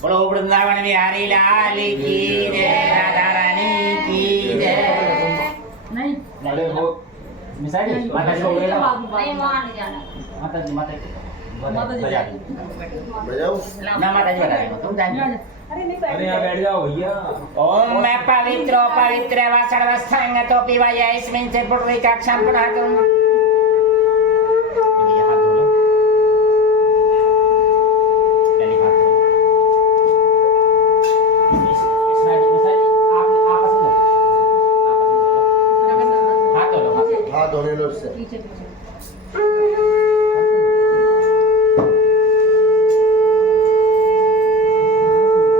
बोलो वृंदावन बिहारी लाल की जय, राधा रानी की जय। नहीं अरे वो मिसाइल माता जी को ले लो। नहीं वहाँ नहीं जाना। माता जी माता जी बजा दो। बजाओ ना माता जी बता रही हो, तुम जानिए। अरे यहाँ बैठ जाओ भैया। ओम मैं पवित्रो पवित्र व सर्वस्थांग तो पिवा यस्मिन् च पुण्डरीकाक्षं पुनातुम्। ये हाथ धो लो। पहले हाथ धो लो। मिश्रा जी, आप पसंद हो? आप पसंद हो? हाथ धो लो, हाथ। हाथ धोने लो इससे। पीछे पीछे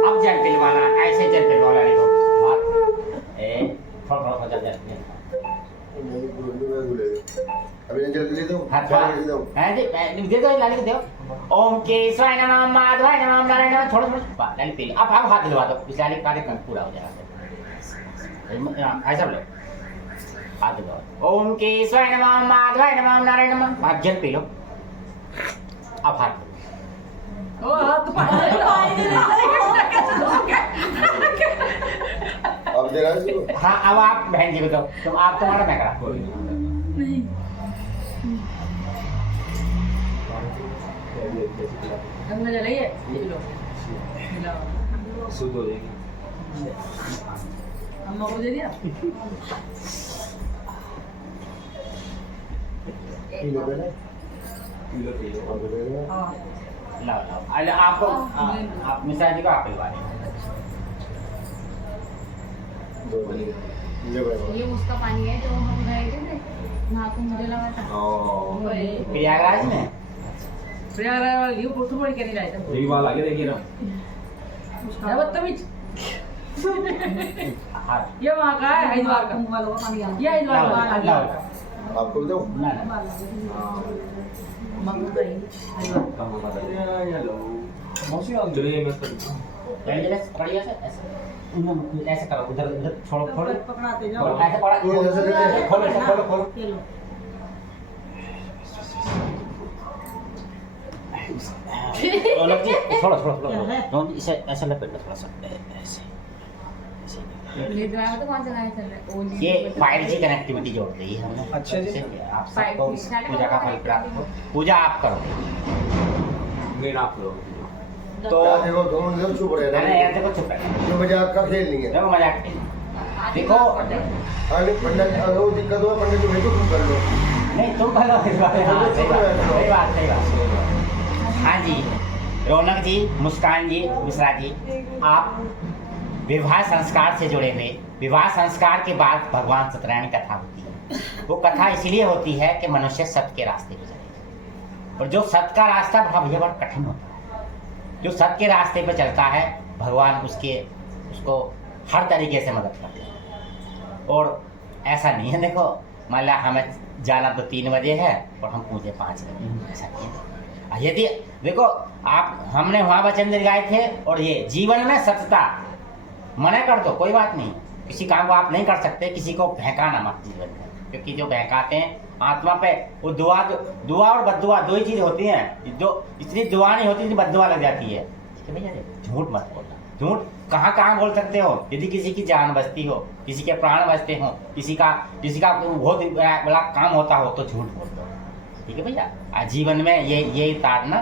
अब जल पिलवाना, ऐसे जल पिलवाना नहीं तो हाथ थोड़ा जल नहीं भूलेगा। अभी नहीं जल्दी ले दो। हाथ जल्दी ले दो। दे दो लाली को दो। ओम केशवाय नमः माधवाय नमः नारायण नमः। थोड़ा लाली पी लो। अब हाथ दिलवा दो, इस लाली कार्यक्रम पूरा हो जाएगा। ऐसा बोलो, हाथ दिलवा। ओम केशवाय नमः माधवाय नमः नारायण नमः। आप जल पी लो। अब हाथ दो। ओ हाथ अब दे रहा है इसको। हाँ अब आप बहन जी को दो। तुम आप तुम्हारा मैं करा। नहीं अंदर चलिए लो मिलाओ शुद्ध हो जाएगी। अम्मा को दे दिया पीलो पहले। पीलो पीलो। अब दे दो। हाँ लाओ लाओ। अरे आपको आप मिश्रा जी को आप पिलवा दें। दो ले भाई। ये उसका पानी है जो हम गए थे ना, वहाँ को मुझे लगा था वही प्रयागराज में प्रयागराज वाले ये फोटो बड़ी करने लाए थे यही बात आगे देखिए ना। क्या बदतमीज हाथ ये वहाँ का है हरिद्वार का ये हरिद्वार लाओ का लाओ। आपको भी दो। ना ना मंगू का ही हरिद्वार कहाँ माता जी? हेलो। मौसी आप चलिए मैं इसको। पहले जगह पकड़िए ऐसे ऐसे ऐसे करो। उधर उधर छोड़ो छोड़ो। पकड़ाते और जाओ ऐसे पकड़ा। कोई ऐसे नहीं है। खोलो खोलो खोलो। ये लो रोनक जी छोड़ो छोड़ो छोड़ो। रोनक इसे ऐसे लपेट लो थोड़ा सा ऐसे। ले ड्राइवर तो कौन चलाए चल रहे ओली ये 5G कनेक्टिविटी जोड़ रही है हमने। अच्छा जी। आप सबको पूजा का फल प्राप्त हो। पूजा आप करोगे। मेरा आप लोग। तो क्या देखो दोनों लोग चुप रहे ना ना। यार देखो चुप रहे। जो मजाक का खेल नहीं है। देखो मजाक नहीं। देखो अरे पंडित अगर वो दिक्कत हो पंडित जी भेजो तुम कर लो। नहीं तुम भलो इस बात में। हाँ सही बात सही बात सही बात। हाँ जी रौनक जी, मुस्कान जी, मिश्रा जी, आप विवाह संस्कार से जुड़े हुए। विवाह संस्कार के बाद भगवान सत्यनारायण कथा होती है। वो कथा इसलिए होती है कि मनुष्य सत्य के रास्ते पर चले। और जो सत्य का रास्ता भैया बहुत कठिन होता है। जो सत्य के रास्ते पर चलता है भगवान उसको हर तरीके से मदद करते हैं। और ऐसा नहीं है देखो मान लिया हमें जाना तो 3 बजे है और हम पहुँचे 5 बजे। ऐसा नहीं है। यदि देखो आप हमने वहाँ वचन दिलवाए थे और ये जीवन में सत्यता मना कर दो कोई बात नहीं। किसी काम को आप नहीं कर सकते, किसी को बहकाना मत जीवन में, क्योंकि जो बहकाते हैं आत्मा पे वो दुआ और बद्दुआ दो ही चीज होती हैं। जो इतनी दुआ नहीं होती, इतनी बद्दुआ लग जाती है। भैया झूठ मत बोलना। झूठ कहाँ बोल सकते हो? यदि किसी की जान बचती हो, किसी के प्राण बचते हो, किसी का बहुत बड़ा काम होता हो तो झूठ बोल दो। ठीक है भैया, जीवन में ये उतारना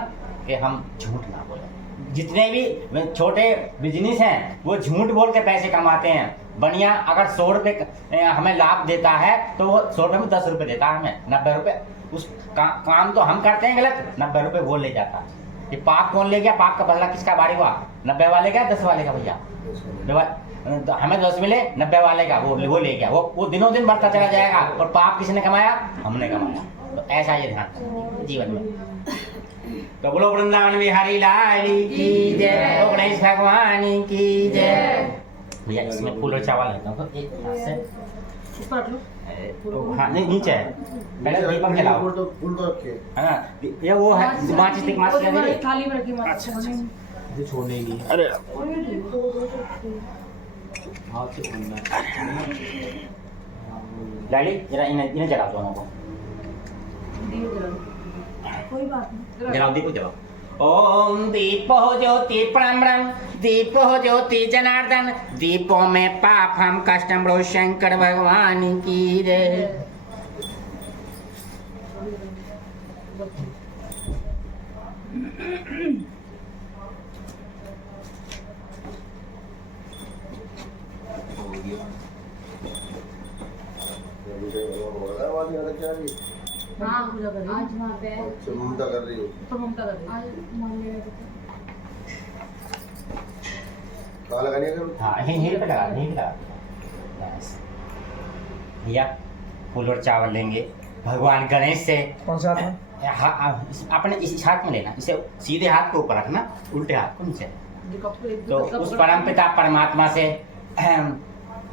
कि हम झूठ ना बोलें। जितने भी छोटे बिजनेस हैं वो झूठ बोल के पैसे कमाते हैं। बढ़िया अगर 100 रुपये हमें लाभ देता है तो वो 100 रुपये में 10 रुपये देता है हमें। 90 रुपये उस काम तो हम करते हैं गलत, 90 रुपये वो ले जाता है। ये पाप कौन ले गया? पाप का बदला किसका भारी हुआ? 90 वाले का 10 वाले का भैया। हमें 10 मिले, 90 वाले का वो ले गया। वो दिनों दिन बढ़ता चला जाएगा। और पाप किसने कमाया? हमने कमाया। तो ऐसा ये ध्यान रखना जीवन में। तो बोलो वृंदावन बिहारी लाल की जय, बोलो गणेश भगवान की जय। भैया इसमें फूल और चावल है तो एक हाथ से ऊपर रख लो हाँ नहीं नीचे है। पहले दीपक जलाओ फूल तो रखे। है ना। ये वो है माचिस तक माचिस और लगी। थाली में रखी मत ये छोड़ने के लिए अरे हाथ से छोड़ना है। लाली जरा इन्हें जला दो हमको। कोई बात नहीं जलाओ दीपक जलाओ। ओम दीपो ज्योति परम दीपो ज्योति जनार्दन दीपो में पाप हम कष्टम रो शंकर भगवान की रे। हाँ आज वहाँ पे ममता कर रही हूँ। तो ममता कर रही है। आज मंदिर काला करने का हाँ यहीं पे लगा यहीं पे लगा। बस भैया फूल और चावल लेंगे भगवान गणेश से। कौन सा था? अपने इस हाथ में लेना, इसे सीधे हाथ को ऊपर रखना, उल्टे हाथ को नीचे। जो कप को तो उस परम पिता परमात्मा से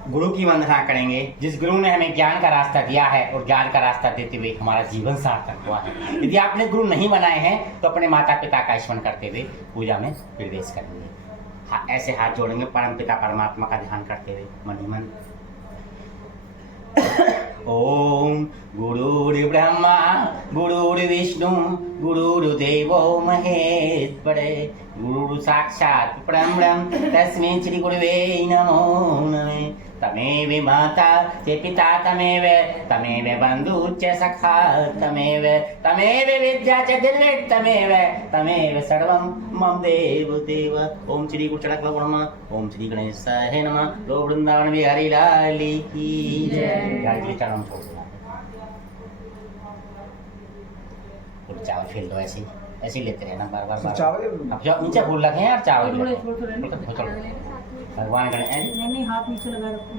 गुरु की वंदना करेंगे, जिस गुरु ने हमें ज्ञान का रास्ता दिया है और ज्ञान का रास्ता देते हुए हमारा जीवन सार्थक हुआ है। यदि आपने गुरु नहीं बनाए हैं तो अपने माता पिता का स्मरण करते हुए पूजा में प्रवेश करेंगे। ऐसे हाथ जोड़ेंगे परम पिता परमात्मा का ध्यान करते हुए मन ही मन। ओम गुरुर्ब्रह्मा गुरुर्विष्णु गुरुर्देवो महेश्वर गुरु साक्षात् परब्रह्म तस्मै श्री गुरुवे नमो नमः। तमेव माता च पिता तमेव तमेव बन्धु च सखा तमेव तमेव विद्या च दिव्य तमेव तमेव सर्वं मम देव देव। ओम श्री गुरुचरण नमः। ओम श्री गणेशाय नमः। लो वृंदावन बिहारी लाल की जय। गाड़ी चरण छोड़ देना। फूल चावल फेल दो ऐसे ही लेते रहना बार बार बार। चावल अब जो नीचे फूल रखे हैं यार चावल थोड़े रखे। थोड़े थोड़े चलो भगवान गणेश। नहीं हाथ नीचे लगा रखो।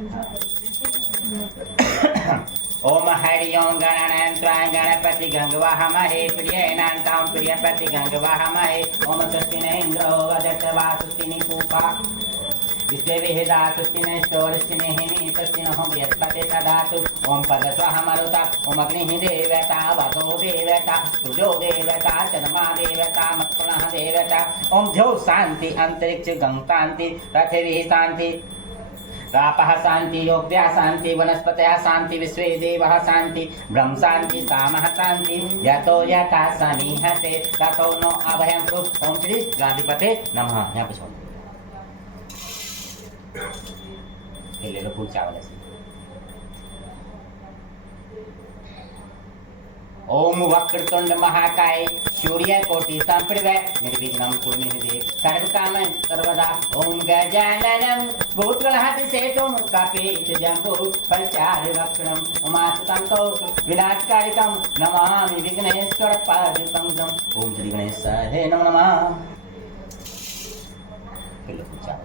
ओम हरि ओम गणानां गणपति गंगवाहमहे प्रियेनान्तां प्रियपति गंगवाहमहे। ओम स्वस्ति न इन्द्रो वदत वा स्वस्ति न पूपा विश्वे विहिता स्वस्ति न ष्टोरस्ति न हिनी स्वस्ति न बृहस्पति ददातु। ओम पदस्वः मरुता ओम अग्निः देवता वसो देवता सुजो देवता चन्द्रमा देवता मत्पुनः देवता। ओम द्यौ शान्ति अंतरिक्ष गंगान्ति पृथिवी शान्ति रापः शान्ति योग्या शान्ति वनस्पतयः शान्ति विश्वे देवः शान्ति ब्रह्म शान्ति सामः शान्ति यतो यथा समीहते ततो नो अभयं तु। ओम श्री गणाधिपते नमः। यहाँ पे छोड़ ले लो फूल चावल ऐसे। ओम वक्रतुंड महाकाय सूर्यकोटि संप्रभ निर्विघ्नं कुरु मे देव सर्वकामं सर्वदा। ओम गजाननं भूतगणहातिसेतुं कपितजम्बो फलचारुभक्षणं उमासुतं तो विनाशकारिकं नमामि विघ्नेश्वरपादपङ्कजम्। ओम श्री गणेशाय नमः। ले लो फूल चावल।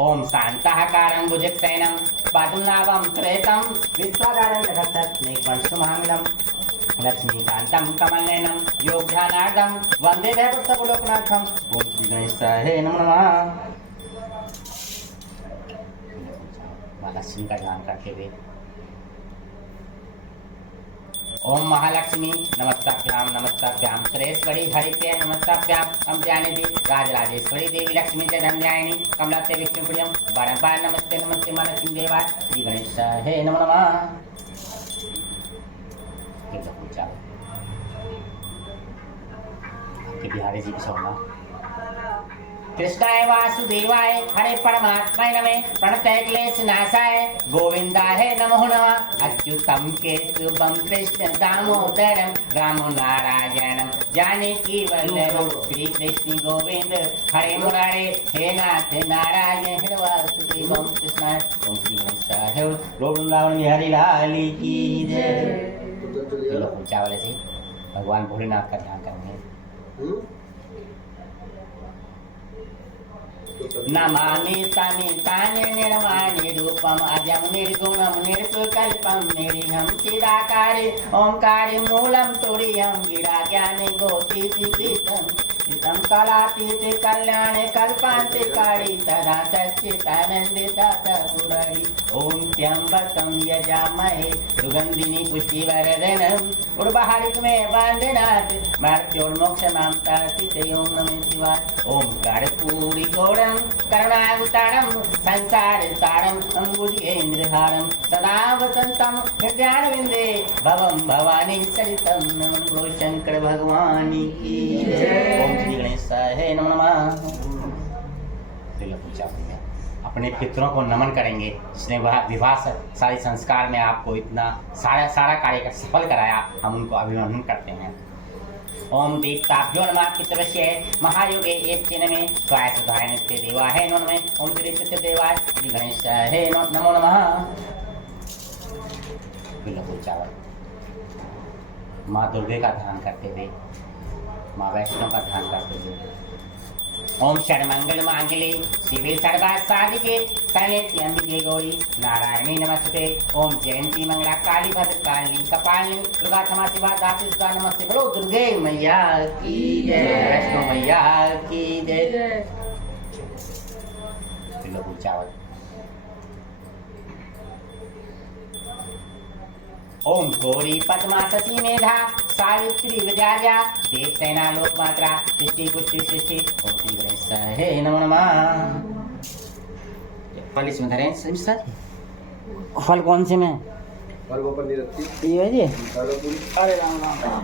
ओम शांताकारं भुजगशयनं पद्मनाभं त्रेतं विश्वाधारं जगत्तमेकमंशुमङ्गलं लक्ष्मीकान्तं कमलनयनं योगध्यानार्थं वन्दे भयपुस्तकलोकनाथम्। ओम श्री गणेशाय नमः। महालक्ष्मी का ध्यान करते हुए ओम महालक्ष्मी नमस्ताभ्यां सुरेश्वरी हरिप्रिय नमस्ताभ्यां कमजानिधि राजराजेश्वरी देवी लक्ष्मी च धन्यायिनी कमलाते विष्णुप्रियं बारंबार नमस्ते नमस्ते महालक्ष्मी देवा। श्री गणेशाय नमः। बिहारी जी की सोना कृष्णाय वासुदेवाय हरे परमात्माय नमः प्रणतय क्लेश नाशाय गोविंदाय नमो नमः। अच्युतम केशवम कृष्ण दामोदरम रामो नारायणम जानकी वल्लभम श्री कृष्ण गोविंद हरे मुरारे हे नाथ नारायण हे वासुदेवम कृष्णाय। ओम श्री गणेशाय वृंदावन बिहारी लाल की जय। चलो चावल से भगवान भोलेनाथ का ध्यान करेंगे। नमामि तमितानि निर्वाणि रूपम् अजं निर्गुणं निर्विकल्पं निरीहं चिदाकारि ओंकारि मूलं तुरीयं गिरा ज्ञानि गोतिसिद्धं इदं कलातीते कल्याणे कल्पान्ते कारि तदा सच्चिदानन्दिता पुरारि ॐ त्र्यम्बकं यजामहे सुगन्धिनी पुष्टिवर्धनम् उर्वारुकमेव वन्दनात् मृत्योर्मोक्षमाप्नोति ॐ नमः शिवाय ॐ कर्पूरिगौरं करुणावतारं संसारसारं अम्बुजेन्द्रहारं सदा वसन्तं हृदयारविन्दे भवं भवानी सरितं नमो शंकर भगवान की जय। ओम श्री गणेशाय नमः। अपने पितरों को नमन करेंगे जिसने वह विवाह सारे संस्कार में आपको इतना सारा कार्य सफल कराया, हम उनको अभिनंदन करते हैं। ओम दीप्ताभ्यो नमः पितरस्य महायोगे एच्चेन में स्वाय सुधाय नित्य देवाय नमः। ओम श्री सत्य देवाय श्री गणेशाय नमो नमः। चावल माँ दुर्गे का ध्यान करते हुए, माँ वैष्णव का ध्यान करते हुए ओम सर्वमंगल मांगल्ये शिवे सर्वार्थ साधिके शरण्ये त्र्यंबके गौरी नारायणी नमस्ते। ओम जयंती मंगला काली भद्रकाली कपालिनी दुर्गा क्षमा शिवा धात्री सुधा नमस्ते। बोलो दुर्गे मैया की जय, वैष्णो मैया की जय। चावल ओम गौरी पद्मा शशि मेधा सावित्री विद्याजा देव सेना लोकमात्रा सृष्टि पुष्टि सृष्टि। ओम श्री गणेशाय नमो नमः। फल इसमें धरें सर, फल कौन से में? फल वो पर नहीं रखती ये है जी। डालो पूरी। अरे राम राम राम।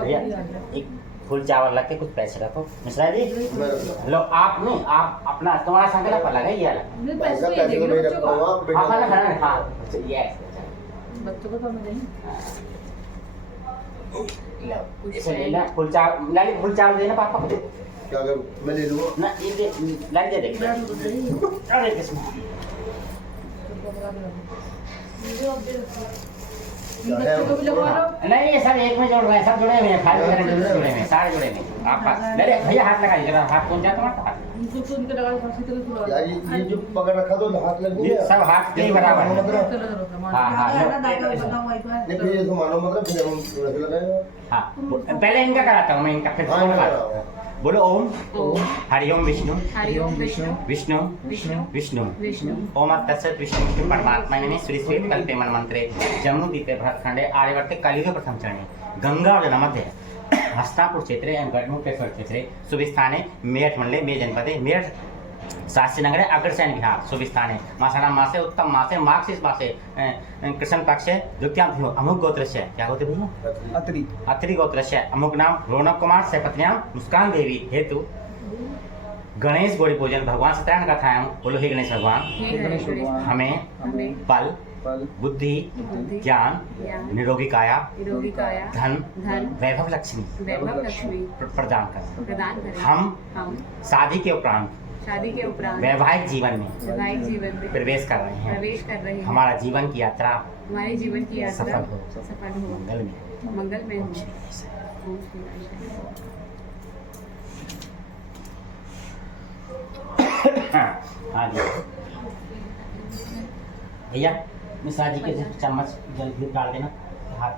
भैया एक फूल चावल रख के कुछ पैसे रखो। मिश्रा जी लो, आप नहीं, आप अपना तुम्हारा संकल्प पर लगा ये अलग। पैसे ये देंगे ना बच्चों को। हाँ ये बच्चों को तो हमें देंगे। लो इसे ले ला। फूल चावल देना पापा को। क्या करूं मैं ले लूंगा ना ये दे लाइन दे दे। अरे किस्म बच्चों को भी लगवा लो। नहीं ये सब एक में जोड़ रहे हैं, सब जुड़े हुए हैं, फाइल वगैरह जुड़े हुए हैं, सारे जुड़े हुए हैं। आप अरे भैया हाथ लगाइए जरा, हाथ कौन जाता है हाथ? इनको तो उनके लगा फांसी तो शुरू यार ये जो पकड़ रखा तो हाथ लग ये सब हाथ के ही बराबर है। चलो चलो हाँ, हाँ, ना लो। दादा बताओ भाई को नहीं फिर ये तो मानो मतलब फिर हम वैसे लगाएंगे। हाँ पहले इनका कराता हूँ मैं, इनका फिर हाँ, कौन इनका लगाता हूँ। बोलो ओम हरिओम विष्णु हरिओम विष्णु विष्णु विष्णु विष्णु विष्णु ओम तत्सत् विष्णु परमात्मा ने श्री श्वेत कल्पे मनमंत्रे जम्मू द्वीपे भरतखंडे आर्यवर्ते कलियुगे प्रथम चरणे गंगा जलमध्ये हस्तापुर क्षेत्रे गढ़मुक्तेश्वर क्षेत्रे शुभस्थाने मेरठ मंडले मे जनपदे मेरठ शास्त्री नगरे अग्रसेन विहार शुभस्थाने मासाराम मासे उत्तम मासे मार्क्सिस मासे कृष्ण पक्षे द्वितीयां अमुक गोत्रस्य क्या होते भैया अत्रि गोत्रस्य अमुक नाम रौनक कुमार से पत्नियां मुस्कान देवी हेतु गणेश गौरी पूजन भगवान सत्यनारायण कथाएं। बोलो हे गणेश भगवान हमें बल बुद्धि ज्ञान निरोगी काया धन वैभव लक्ष्मी प्रदान करें। हम शादी के उपरांत वैवाहिक जीवन में प्रवेश कर रहे हैं। हमारा जीवन की यात्रा सफल हो मंगलमय हो। हाँ जी भैया मिश्रा जी के चम्मच जल भी डाल देना हाथ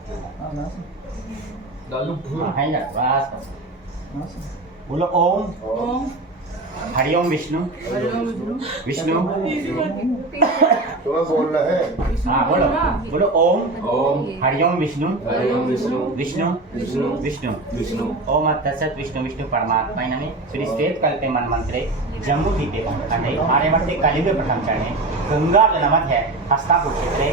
डालू है ना बस। बोलो ओम हरिओम विष्णु विष्णु तुम्हें बोलना है। हाँ बोलो बोलो ओम ओम हरिओम विष्णु विष्णु विष्णु विष्णु विष्णु ओम तत्सत् विष्णु विष्णु परमात्मा नमः। श्री श्वेत कल्पे मनमंत्रे जम्मू द्वीपे भरतखंडे आर्यवर्ते कलियुगे प्रथम चरणे गंगा जलमध्ये हस्तापुर क्षेत्रे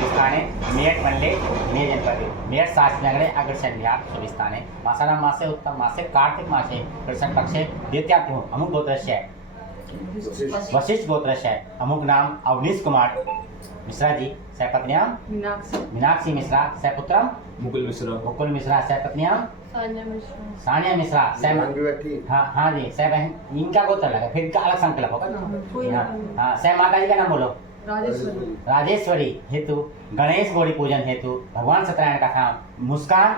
स्थाने मेरठ मंडले मे जनपदे मेरठ शास्त्री नगरे अग्रसेन विहार शुभस्थाने मासाराम मासे उत्तम मासे कार्तिक मासे कृष्ण पक्षे द्वितीयां अमुक गोत्रस्य वशिष्ठ गोत्रस्य अमुक नाम अवनीश कुमार मिश्रा जी सपत्न्यां मीनाक्षी मिश्रा सपुत्रम मुकुल मिश्रा सपत्न्यां सानिया मिश्रा हाँ जी सह बहन इनका गोत्र लगा, फिर इनका अलग संकल्प होगा। हाँ सह माता जी का नाम बोलो राजेश्वरी हेतु गणेश गौरी पूजन हेतु भगवान सत्यनारायण का था मुस्कान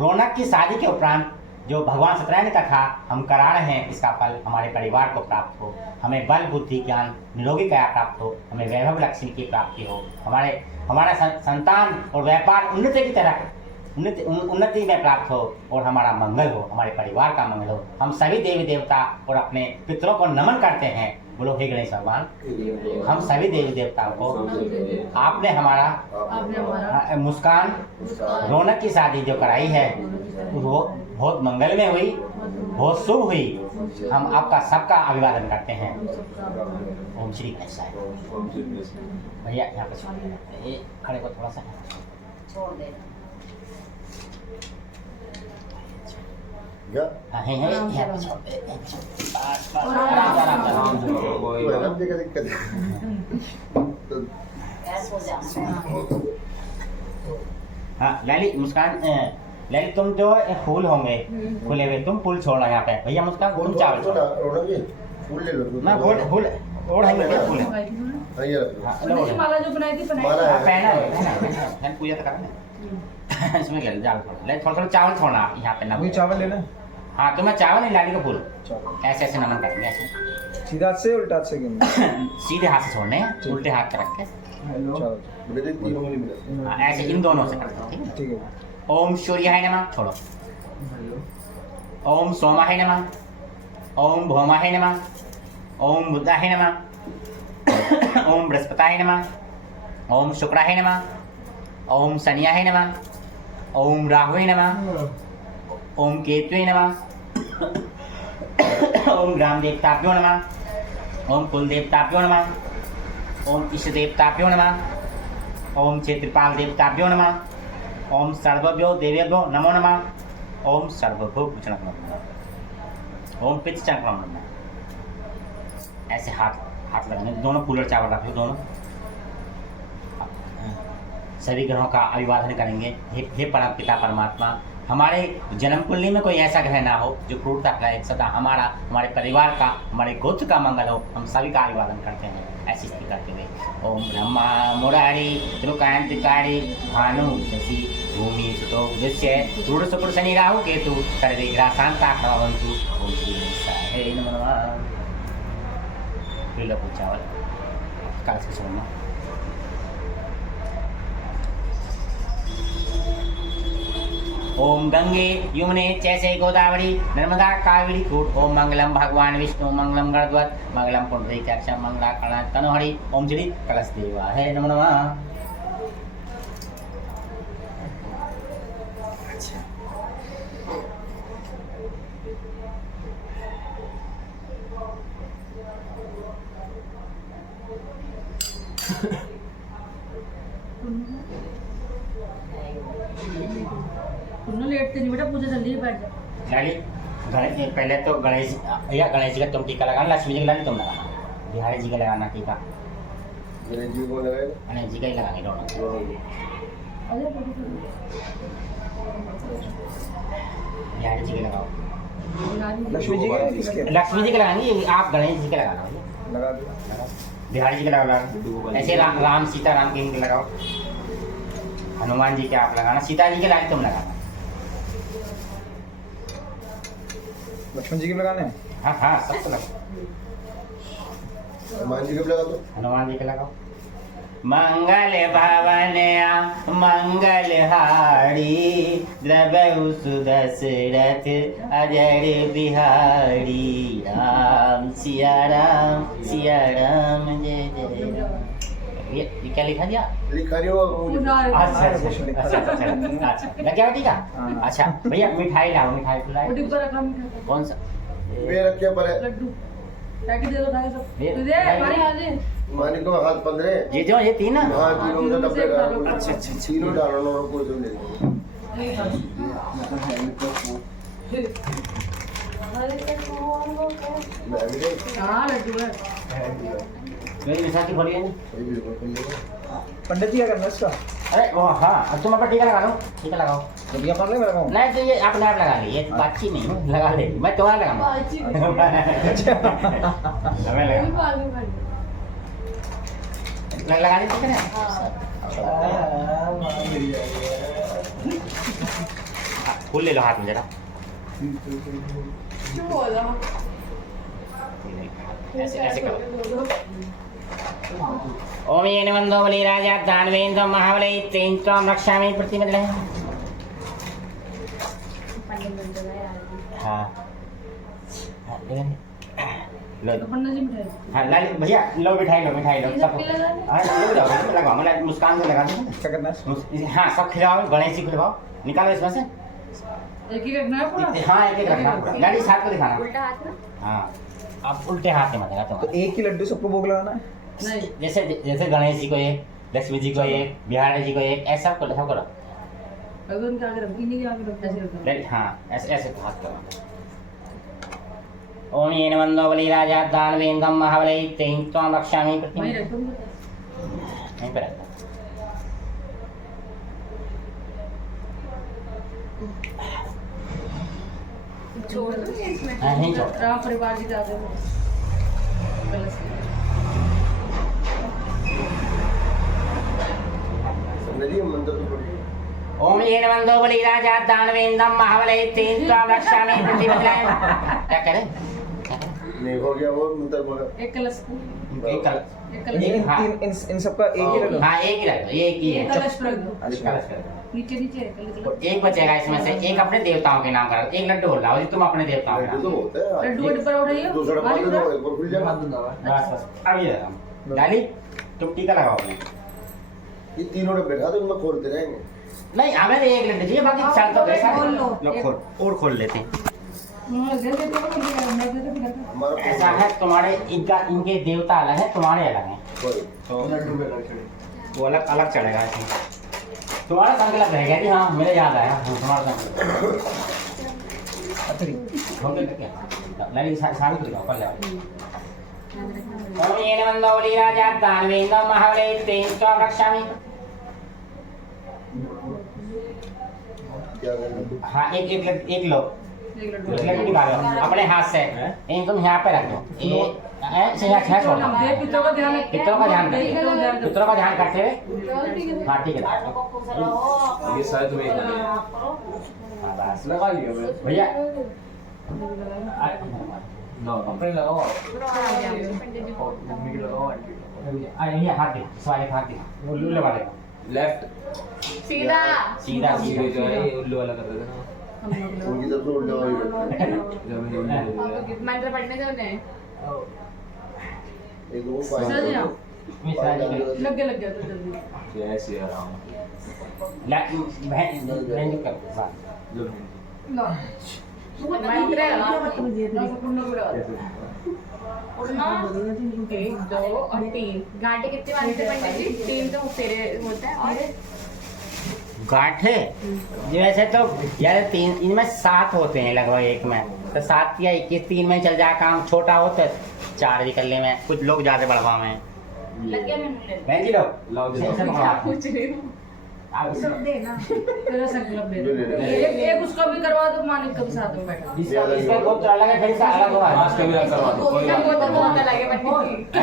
रौनक की शादी के उपरांत जो भगवान सत्यनारायण का था हम करा रहे हैं, इसका फल हमारे परिवार को प्राप्त हो, हमें बल बुद्धि ज्ञान निरोगी काया प्राप्त हो, हमें वैभव लक्ष्मी की प्राप्ति हो, हमारा संतान और व्यापार उन्नति की तरह उन्नति में प्राप्त हो और हमारा मंगल हो, हमारे परिवार का मंगल हो। हम सभी देवी देवता और अपने पितरों को नमन करते हैं। बोलो हे गणेश भगवान, हम सभी देवी देवताओं को आपने हमारा मुस्कान रौनक की शादी जो कराई है वो बहुत मंगल में हुई, बहुत शुभ हुई। हम आपका सबका अभिवादन करते हैं। ओम श्री गणेश भैया यहाँ पे ये खड़े को थोड़ा सा छोड़ देना। हाँ है यहाँ पे छोड़ दे। आराम से दिक्कत है। गैस हो जाए। हाँ लैली मुस्कान, लैली तुम जो फूल होंगे खुले हुए, तुम फूल छोड़ना यहाँ पे। भैया मुस्कान तुम चावल फूल ले लो ना, फूल फूल ओढ़ेंगे क्या फूल? माला जो बनाई थी पहना है पूजा तो करना इसमें क्या जाल थोड़ा थोड़ा चावल छोड़ना यहाँ पे ना। चावल लेना। हाँ तो मैं चावल नहीं, लाली का फूल ऐसे ऐसे नमन करेंगे ऐसे सीधा हाथ से उल्टा हाथ से सीधे हाथ से छोड़ने हैं, उल्टे हाथ पे रख के ऐसे इन दोनों से करते हैं। ठीक है। ओम सूर्याय नमः छोड़ो, ओम सोमाय नमः, ओम भौमाय नमः, ओम बुधाय नमः, ओम बृहस्पताय नमः, ओम शुक्राय नमः, ओम शनियाय नमः, ओम राहुवे नमः, ओम केतवे नमः, ओम ग्राम देवताभ्यो नमः, ओम कुल देवताभ्यो नमः, ओम इष्ट देवताभ्यो नमः, ओम क्षेत्रपाल देवताभ्यो नमः, ओम सर्वभ्यो देवेभ्यो नमो नमः, ओम सर्वभूत नमो नमः, ओम पितृ चक्र नमो नमः। ऐसे हाथ लगाने, दोनों फूल और चावल रखो दोनों। सभी ग्रहों का अभिवादन करेंगे। हे परम पिता परमात्मा, हमारे जन्म कुंडली में कोई ऐसा ग्रह ना हो जो क्रूरता फैलाए, सदा हमारे परिवार का, हमारे गोत्र का मंगल हो। हम सभी का अभिवादन करते हैं ऐसी स्थिति करते हुए। ओम ब्रह्मा मुरारी त्रिकांतिकारी भानु शशि भूमि सुतो दृश्य क्रूर शुक्र शनि राहु केतु सर्वे ग्रह शांता भवन्तु। ओम श्री गणेशाय नमो नमः। पीला चावल कागज के छोड़ना। ओम गंगे यमुने चैसे गोदावरी नर्मदा कावेरी कूट। ओम मंगलम भगवान विष्णु मंगलम गणध्वज मंगलम पुंडरीकाक्ष मंगलाकर्ण तनोहरि। ओम श्री कलश देवाय नमो नमः। लेटते नहीं बेटा, पूजा जल्दी बैठ जा। लाली पहले तो गणेश जी का तुम टीका लगाना, लक्ष्मी जी का लाली तुम लगाना, बिहारी जी का लगाना टीका। गणेश जी को लगाएगा, गणेश जी का ही लगाएंगे दोनों। बिहारी जी के लगाओ। लक्ष्मी जी के किसके? लक्ष्मी जी के लगाएंगे, आप गणेश जी के लगाना भैया। लगा दो। बिहारी जी के लगाओ। ऐसे राम सीता राम के इनके लगाओ। हनुमान जी के आप लगाना, सीता जी के लाली तुम लगाना। लक्ष्मण जी के लगाने हैं? हाँ हाँ सब लगाओ। हनुमान जी के लगा दो। हनुमान जी के लगाओ। मंगल भवन मंगल हारी द्रव्य सुदशरथ अजर बिहारी। राम सिया राम जय जय राम। ये क्या लिखा दिया? लिखा नहीं होगा। अच्छा मैं क्या ठीक है। अच्छा भैया मिठाई लाओ, मिठाई खिलाओ। कौन सा? वे रखे पर लड्डू पैकेट दे दो, खाए सब ये- दे हमारी हाल दे। मानी को हाथ 15। ये जो ये तीन ना। हाँ तीनों में डब्बे डालो। अच्छा। तीनों डालो ना, और कोई तुम ले लो। मैं भी नहीं। हाँ लड्डू है। मेरी विशाखी बोलिए ना। सही बिल्कुल तुम ले लो। पंडित जी क्या करना है इसका? अरे वो हाँ तुम अपना टीका लगा लो। टीका लगाओ। तो भैया कर ले, मैं लगाऊं? नहीं तो ये अपने आप लगा ली, ये बातचीत नहीं है, लगा ले। मैं तुम्हारा लगाऊंगा। हमें लगा ली टीका ना। फूल ले लो हाथ में जरा। ऐसे ऐसे करो। ओम ये नमो बलि राजा दानवेन्द्र महाबले तें त्वां रक्षामि प्रतिमदले। हाँ लो पंडित जी मिठाई हाँ लाल भैया लो मिठाई लो ये सब खिला दो। हाँ लो लगाओ मतलब मुस्कान से लगा दो। क्या करना है? हाँ सब खिलाओ गणेश जी को खिलाओ निकालो इसमें से। एक ही रखना है पूरा। हाँ एक एक रखना लाडी साथ को दिखाना। उल्टा हाथ में हाँ अब उल्टे हाथ में मत तो एक ही लड्डू सबको भोग लगाना है? नहीं जैसे जैसे गणेश जी को एक लक्ष्मी जी को एक बिहारी जी को एक ऐसा सब करो। अगर उनके आगे रख इन्हीं के आगे रख ऐसे रखना। हाँ ऐसे ऐसे हाथ करो। ओम ये नमो बलि राजा दानवेन्द्र महाबले तें त्वां रक्षामि वहीं प्रतिमदले। रख दो यहीं पे रखना। छोड़ दो ये इसमें हाँ नहीं छोड़। राम परिवार जी के आगे कलश नदी मंदिर तो पड़ी ओम ये नमो बलि राजा दानवेन्द्र महाबले तें त्वां रक्षामि प्रतिमदले। क्या करे नहीं हो गया वो मंदिर बोला एक कलश एक कल एक कलश इन हाँ। इन सबका एक ही लड्डू? हाँ एक ही रख दो ये एक ही एक है। कलश रख दो अच्छा। नीचे नीचे कलश एक बचेगा इसमें से एक अपने देवताओं के नाम का रखो। एक लड्डू लाओ जी तुम अपने देवताओं के लड्डू तो नाम। होता है लड्डू वड्डू पर उठाइए दूसरा बाहर पानी निकाल। तो एक बार खुल जाएगा बस बस अब ये रखो। डाली तुम टीका लगाओ अपने। ये तीनों ने बैठा तो उनमें खोलते रहेंगे नहीं हमें एक लड्डू चाहिए बाकी चार तो ऐसा खोल लो। लो खोल और खोल लेते हैं। दे दे तो मैं दे दे फिर हमारा ऐसा है तुम्हारे इनके देवता अलग है तुम्हारे अलग हैं कोई तो लड्डू पे लग चढ़े। वो अलग अलग चढ़ेगा इसमें। तुम्हारा संकल्प रह गया कि हाँ मेरे याद आया तुम्हारा संकल्प हो गया क्या लाली सारी को दिखाओ कर जाओ। ओम ये नमो बलि राजा दानवेन्द्र महाबले तें त्वां रक्षामि। क्या करना हाँ एक लो एक लड्डू लड्डू निकालो अपने हाथ से इन तुम यहाँ पे रख दो। ये ऐसे यहाँ छह छोड़ दो। देव पितरों का ध्यान पितरों का ध्यान देव पितरों का ध्यान रखो। पितरों का ध्यान करते हुए हाँ ठीक है। ये शायद तुम्हें हाँ बस लगा लिया मैं भैया ना अपने लगाओ पंडित जी और मम्मी के लगाओ आंटी ये हाथ दिखा स्वागत हाथ दिखा वो लूले वाले का लेफ्ट सीधा सीधा ये जो है ये उल्लू वाला कर देते ना उनकी तरफ से उल्टा हो गया जब मैं उल्लू दे दिया मंत्र पढ़ने से उन्हें एक दो सर जी, हाँ। पानी लग गया तो जल्दी जय श्री राम बहन कर जो उड़ना 1 2 और 3 घाटे कितने बांधते पंडित जी 3 तो फेरे होता है और गांठे जैसे तो यार 3 इनमें 7 होते हैं लगभग एक में तो 7 या 21 3 में चल जाए काम छोटा हो तो 4 भी कर ले में कुछ लोग ज्यादा बढ़वा में लग गया मैंने बहन जी लोग लाओ दे सही से दो। पकड़ो। पूछ रही हूँ आओ। तेरा संकल्प ले ले, ले, ले। एक उसका भी करवा दो मालिक का भी साथ में बैठा इसका गोत्र अलग है फिर इसका अलग होगा। मास्क का भी अलग करवा दो कोई क्या बात बोलते बहुत अलग है पंडित जी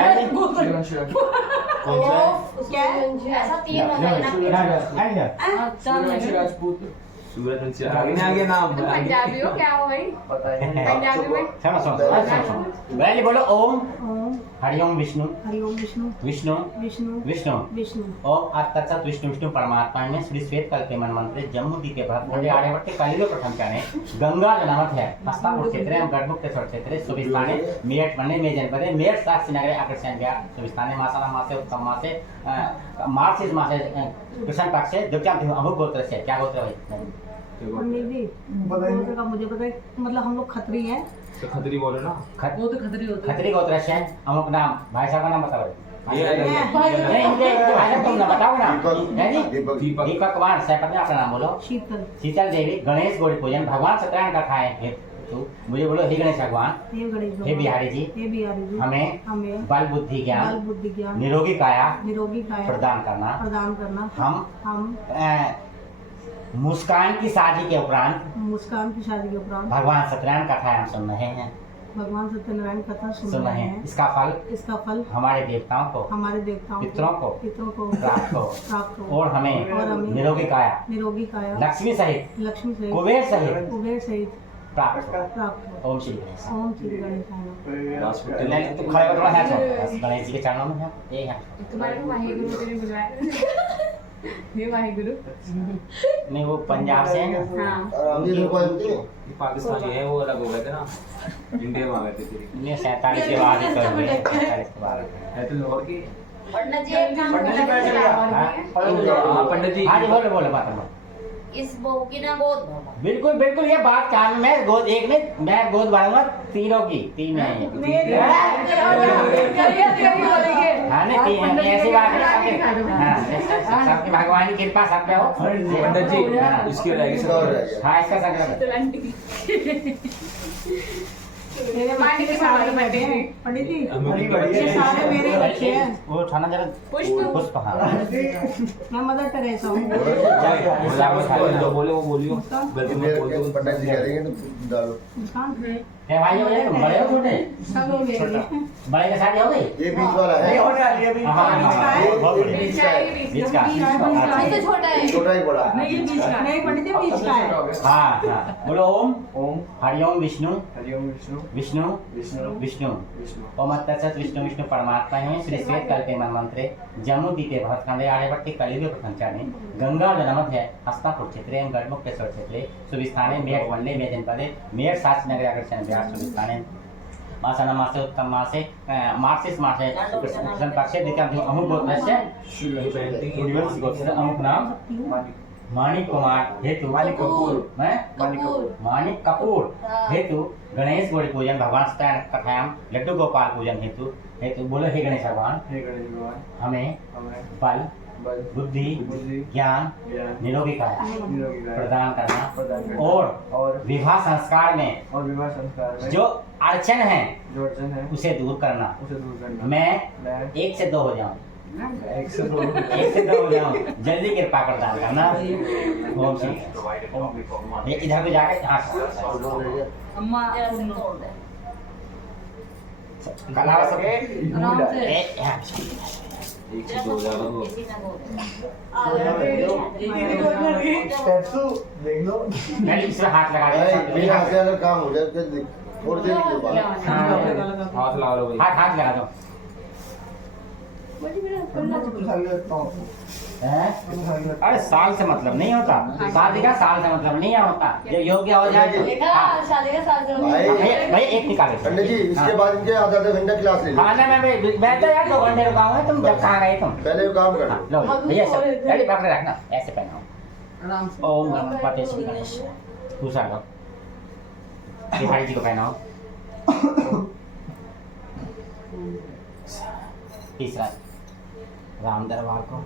हैं? नहीं। ऐसा 3 होगा ना सूर्यवंशी राजपूत सूर्यवंशी आगे नहीं आगे नाम तुम पंजाबी हो क्या हो भाई पता ही नहीं पंजाबी में सुनो सुनो बहन जी बोलो ओम हरिओम विष्णु हरिओम विष्णु विष्णु विष्णु विष्णु विष्णु ओम तत्सत विष्णु विष्णु परमात्मा में श्री श्वेत कल्पे मन मंत्र जम्मू द्वीपे भरत खंडे आर्यभट्ट कालिलो प्रथम चाने गंगा जनामत है हस्तापुर क्षेत्रे गढ़मुख के क्षेत्रे सुविस्थाने मेरठ मने में जनपदे मेरठ साक्षी नगरे आकर्षण गया सुविस्थाने मासाना मासे उत्तम मासे मार्च मासे कृष्ण पक्ष से द्वितीय अमुक गोत्र से क्या गोत्र है गोत्र का मुझे पता है मतलब हम लोग खत्री हैं तो खतरी बोलो ना वो तो खत्री होते हैं खत्री गोत्र से अमुक नाम भाई साहब का नाम बताओ। ये अलग है। नहीं इनके भाई साहब तुम ना बताओ ना है जी दीपक दीपक दीपक कुमार सैपत में अपना नाम बोलो। शीतल शीतल देवी गणेश गौरी पूजन भगवान सत्यनारायण का खाए हे तू मुझे बोलो हे गणेश भगवान हे गणेश हे बिहारी जी हे बिहारी जी हमें हमें बल बुद्धि बल ज्ञान बुद्धि ज्ञान निरोगी काया निरोगी काया प्रदान करना। प्रदान करना हम मुस्कान की शादी के उपरांत मुस्कान की शादी के उपरांत भगवान सत्यनारायण कथा हम सुन रहे हैं भगवान सत्यनारायण कथा सुन सुन रहे रहे हैं हैं इसका फल इसका फल हमारे देवताओं को हमारे देवताओं पितरों को पितरों को प्राप्त हो प्राप्त हो और हमें और हमें निरोगी काया निरोगी काया लक्ष्मी सहित लक्ष्मी सहित कुबेर सहित कुबेर सहित प्राप्त हो। प्राप्त ओम श्री गणेश। ओम श्री गणेशाय। हॉस्पिटल ले तुम खड़े हो, थोड़ा हाथ छोड़ो, गणेश जी के चरणों में है ये है। तुम्हारे को वाहेगुरु तेरे बुलवाया ये वाहेगुरु नहीं वो पंजाब से है ना। हाँ और अभी लोग आए ये पाकिस्तानी है, वो अलग हो गए थे ना, इंडिया में आ गए थे फिर। ये 47 के बाद ही कर दिए, 47 के बाद। है तो लाहौर की। पंडित जी एक काम पंडित जी बैठ करना गया। हाँ पंडित जी। हाँ जी बोलो बोलो बात बोलो। इस बहू की ना गोद बिल्कुल बिल्कुल ये बात कान में गोद एक नहीं, मैं गोद बांधूंगा तीनों की, तीन है ये। हाँ नहीं तीन है, ऐसी बात है हाँ, सबकी भगवान की कृपा सब पे हो। पंडित जी हाँ। इसकी रहेगी इसका और सब। रह गया। हाँ इसका संग्रह माटी की बात बैठे हैं पंडित जी हमें भी ये सारे मेरे बच्चे हैं। वो उठाना जरा पुष्प हाँ मैं मदर टेरेसा हूँ। जो बोले वो बोलियो। गलती मेरे मत बोल के दो। पंडित जी कह देंगे तो डालो। मुस्कान है भाई हो गए, बड़े हो छोटे? सब हो गए ये। बड़े की शादी हो गई? ये बीच वाला है। हाँ, हाँ, ये बहुत बढ़िया। बीच का है। बीच का इससे छोटा है। छोटा ही बड़ा। नहीं ये बीच का नहीं पंडित जी बीच का है। हाँ हाँ बोलो ओम ओम हरिओम विष्णु हरिओम विष्णु विष्णु विष्णु विष्णु विष्णु ओम तत्सत विष्णु विष्णु परमात्मा है श्री श्वेत कल्पे मंत्रे जम्मू दीते भरत खंडे आर्यभट्ट कलियुग प्रपंचाने गंगा जनमत है हस्तापुर क्षेत्रे गढ़मुख केशवर क्षेत्रे सुविस्थाने मेघ वंडे में जनपदे मेघ शास्त्र नगरे अग्रसन बिहार सुविस्थाने मासन मासे उत्तम मासे मार्सिस मासे कृष्ण पक्षे द्वितीय अमुक गोत्रस्य यूनिवर्स गोत्र अमुक नाम माणिक कुमार हेतु मालिक कपूर। मैं कपूर माणिक कपूर हेतु गणेश गौरी पूजन भगवान सत्यान कथायाम लड्डू गोपाल पूजन हेतु हेतु बोलो हे गणेश भगवान हे गणेश भगवान हमें हमें बल बल बुद्धि बुद्धि ज्ञान ज्ञान निरोगी काया निरोगी काया प्रदान प्रदान करना करना और विवाह संस्कार में और विवाह संस्कार में जो अड़चन है जो अड़चन है उसे दूर करना उसे दूर करना। मैं 1 से 2 हो जाऊं एक से दो 1 से 2 हो जाऊं जल्दी कृपा प्रदान करना ओम श्री ये इधर भी जाके हाँ अम्मा कला सके आराम से यहाँ एक से दो हो जाएगा तो मैं इसमें हाथ लगा बिना से अगर काम हो जाए तो थोड़ी देर के बाद हाथ लगा लो भाई। हाथ लगा दो हैं? अरे साल से मतलब नहीं होता शादी का साल से मतलब नहीं होता जब योग्य हो जाए तो हाँ। शादी का साल भाई भाई एक निकाले पंडित जी इसके बाद इनके आधा आधा घंटा क्लास ले लो। हाँ ना मैं तो यार 2 घंटे रुकाऊंगा तुम जब कहाँ गए तुम पहले वो काम कर हाँ, लो भैया सब रेडी पकड़े रखना ऐसे पहनाओ आराम से ओम गणपति श्री गणेश दूसरा लो बिहारी जी को पहनाओ तीसरा राम दरबार को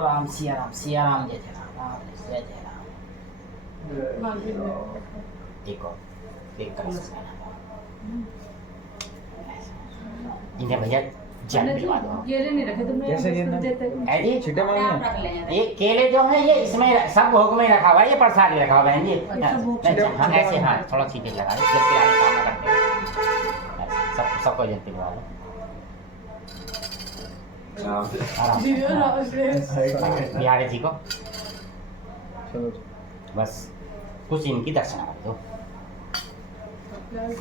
राम सिया राम जय जय राम जय जय राम एक और एक कर इन्हें भैया जल पिलवा दो केले नहीं रखे तुमने कैसे गिनना? है जी छिटे मांगने ये केले जो है ये इसमें सब भोग में रखा हुआ है ये प्रसाद भी रखा हुआ है बहन जी अच्छा, भोग अच्छा, हाँ ऐसे हाँ थोड़ा छीटे लगा दो जब पिलाने काम ना करते ऐसे, सब सबको जल पिलवा दो आराम से बिहारी जी को चलो बस कुछ इनकी दक्षिणा कर दो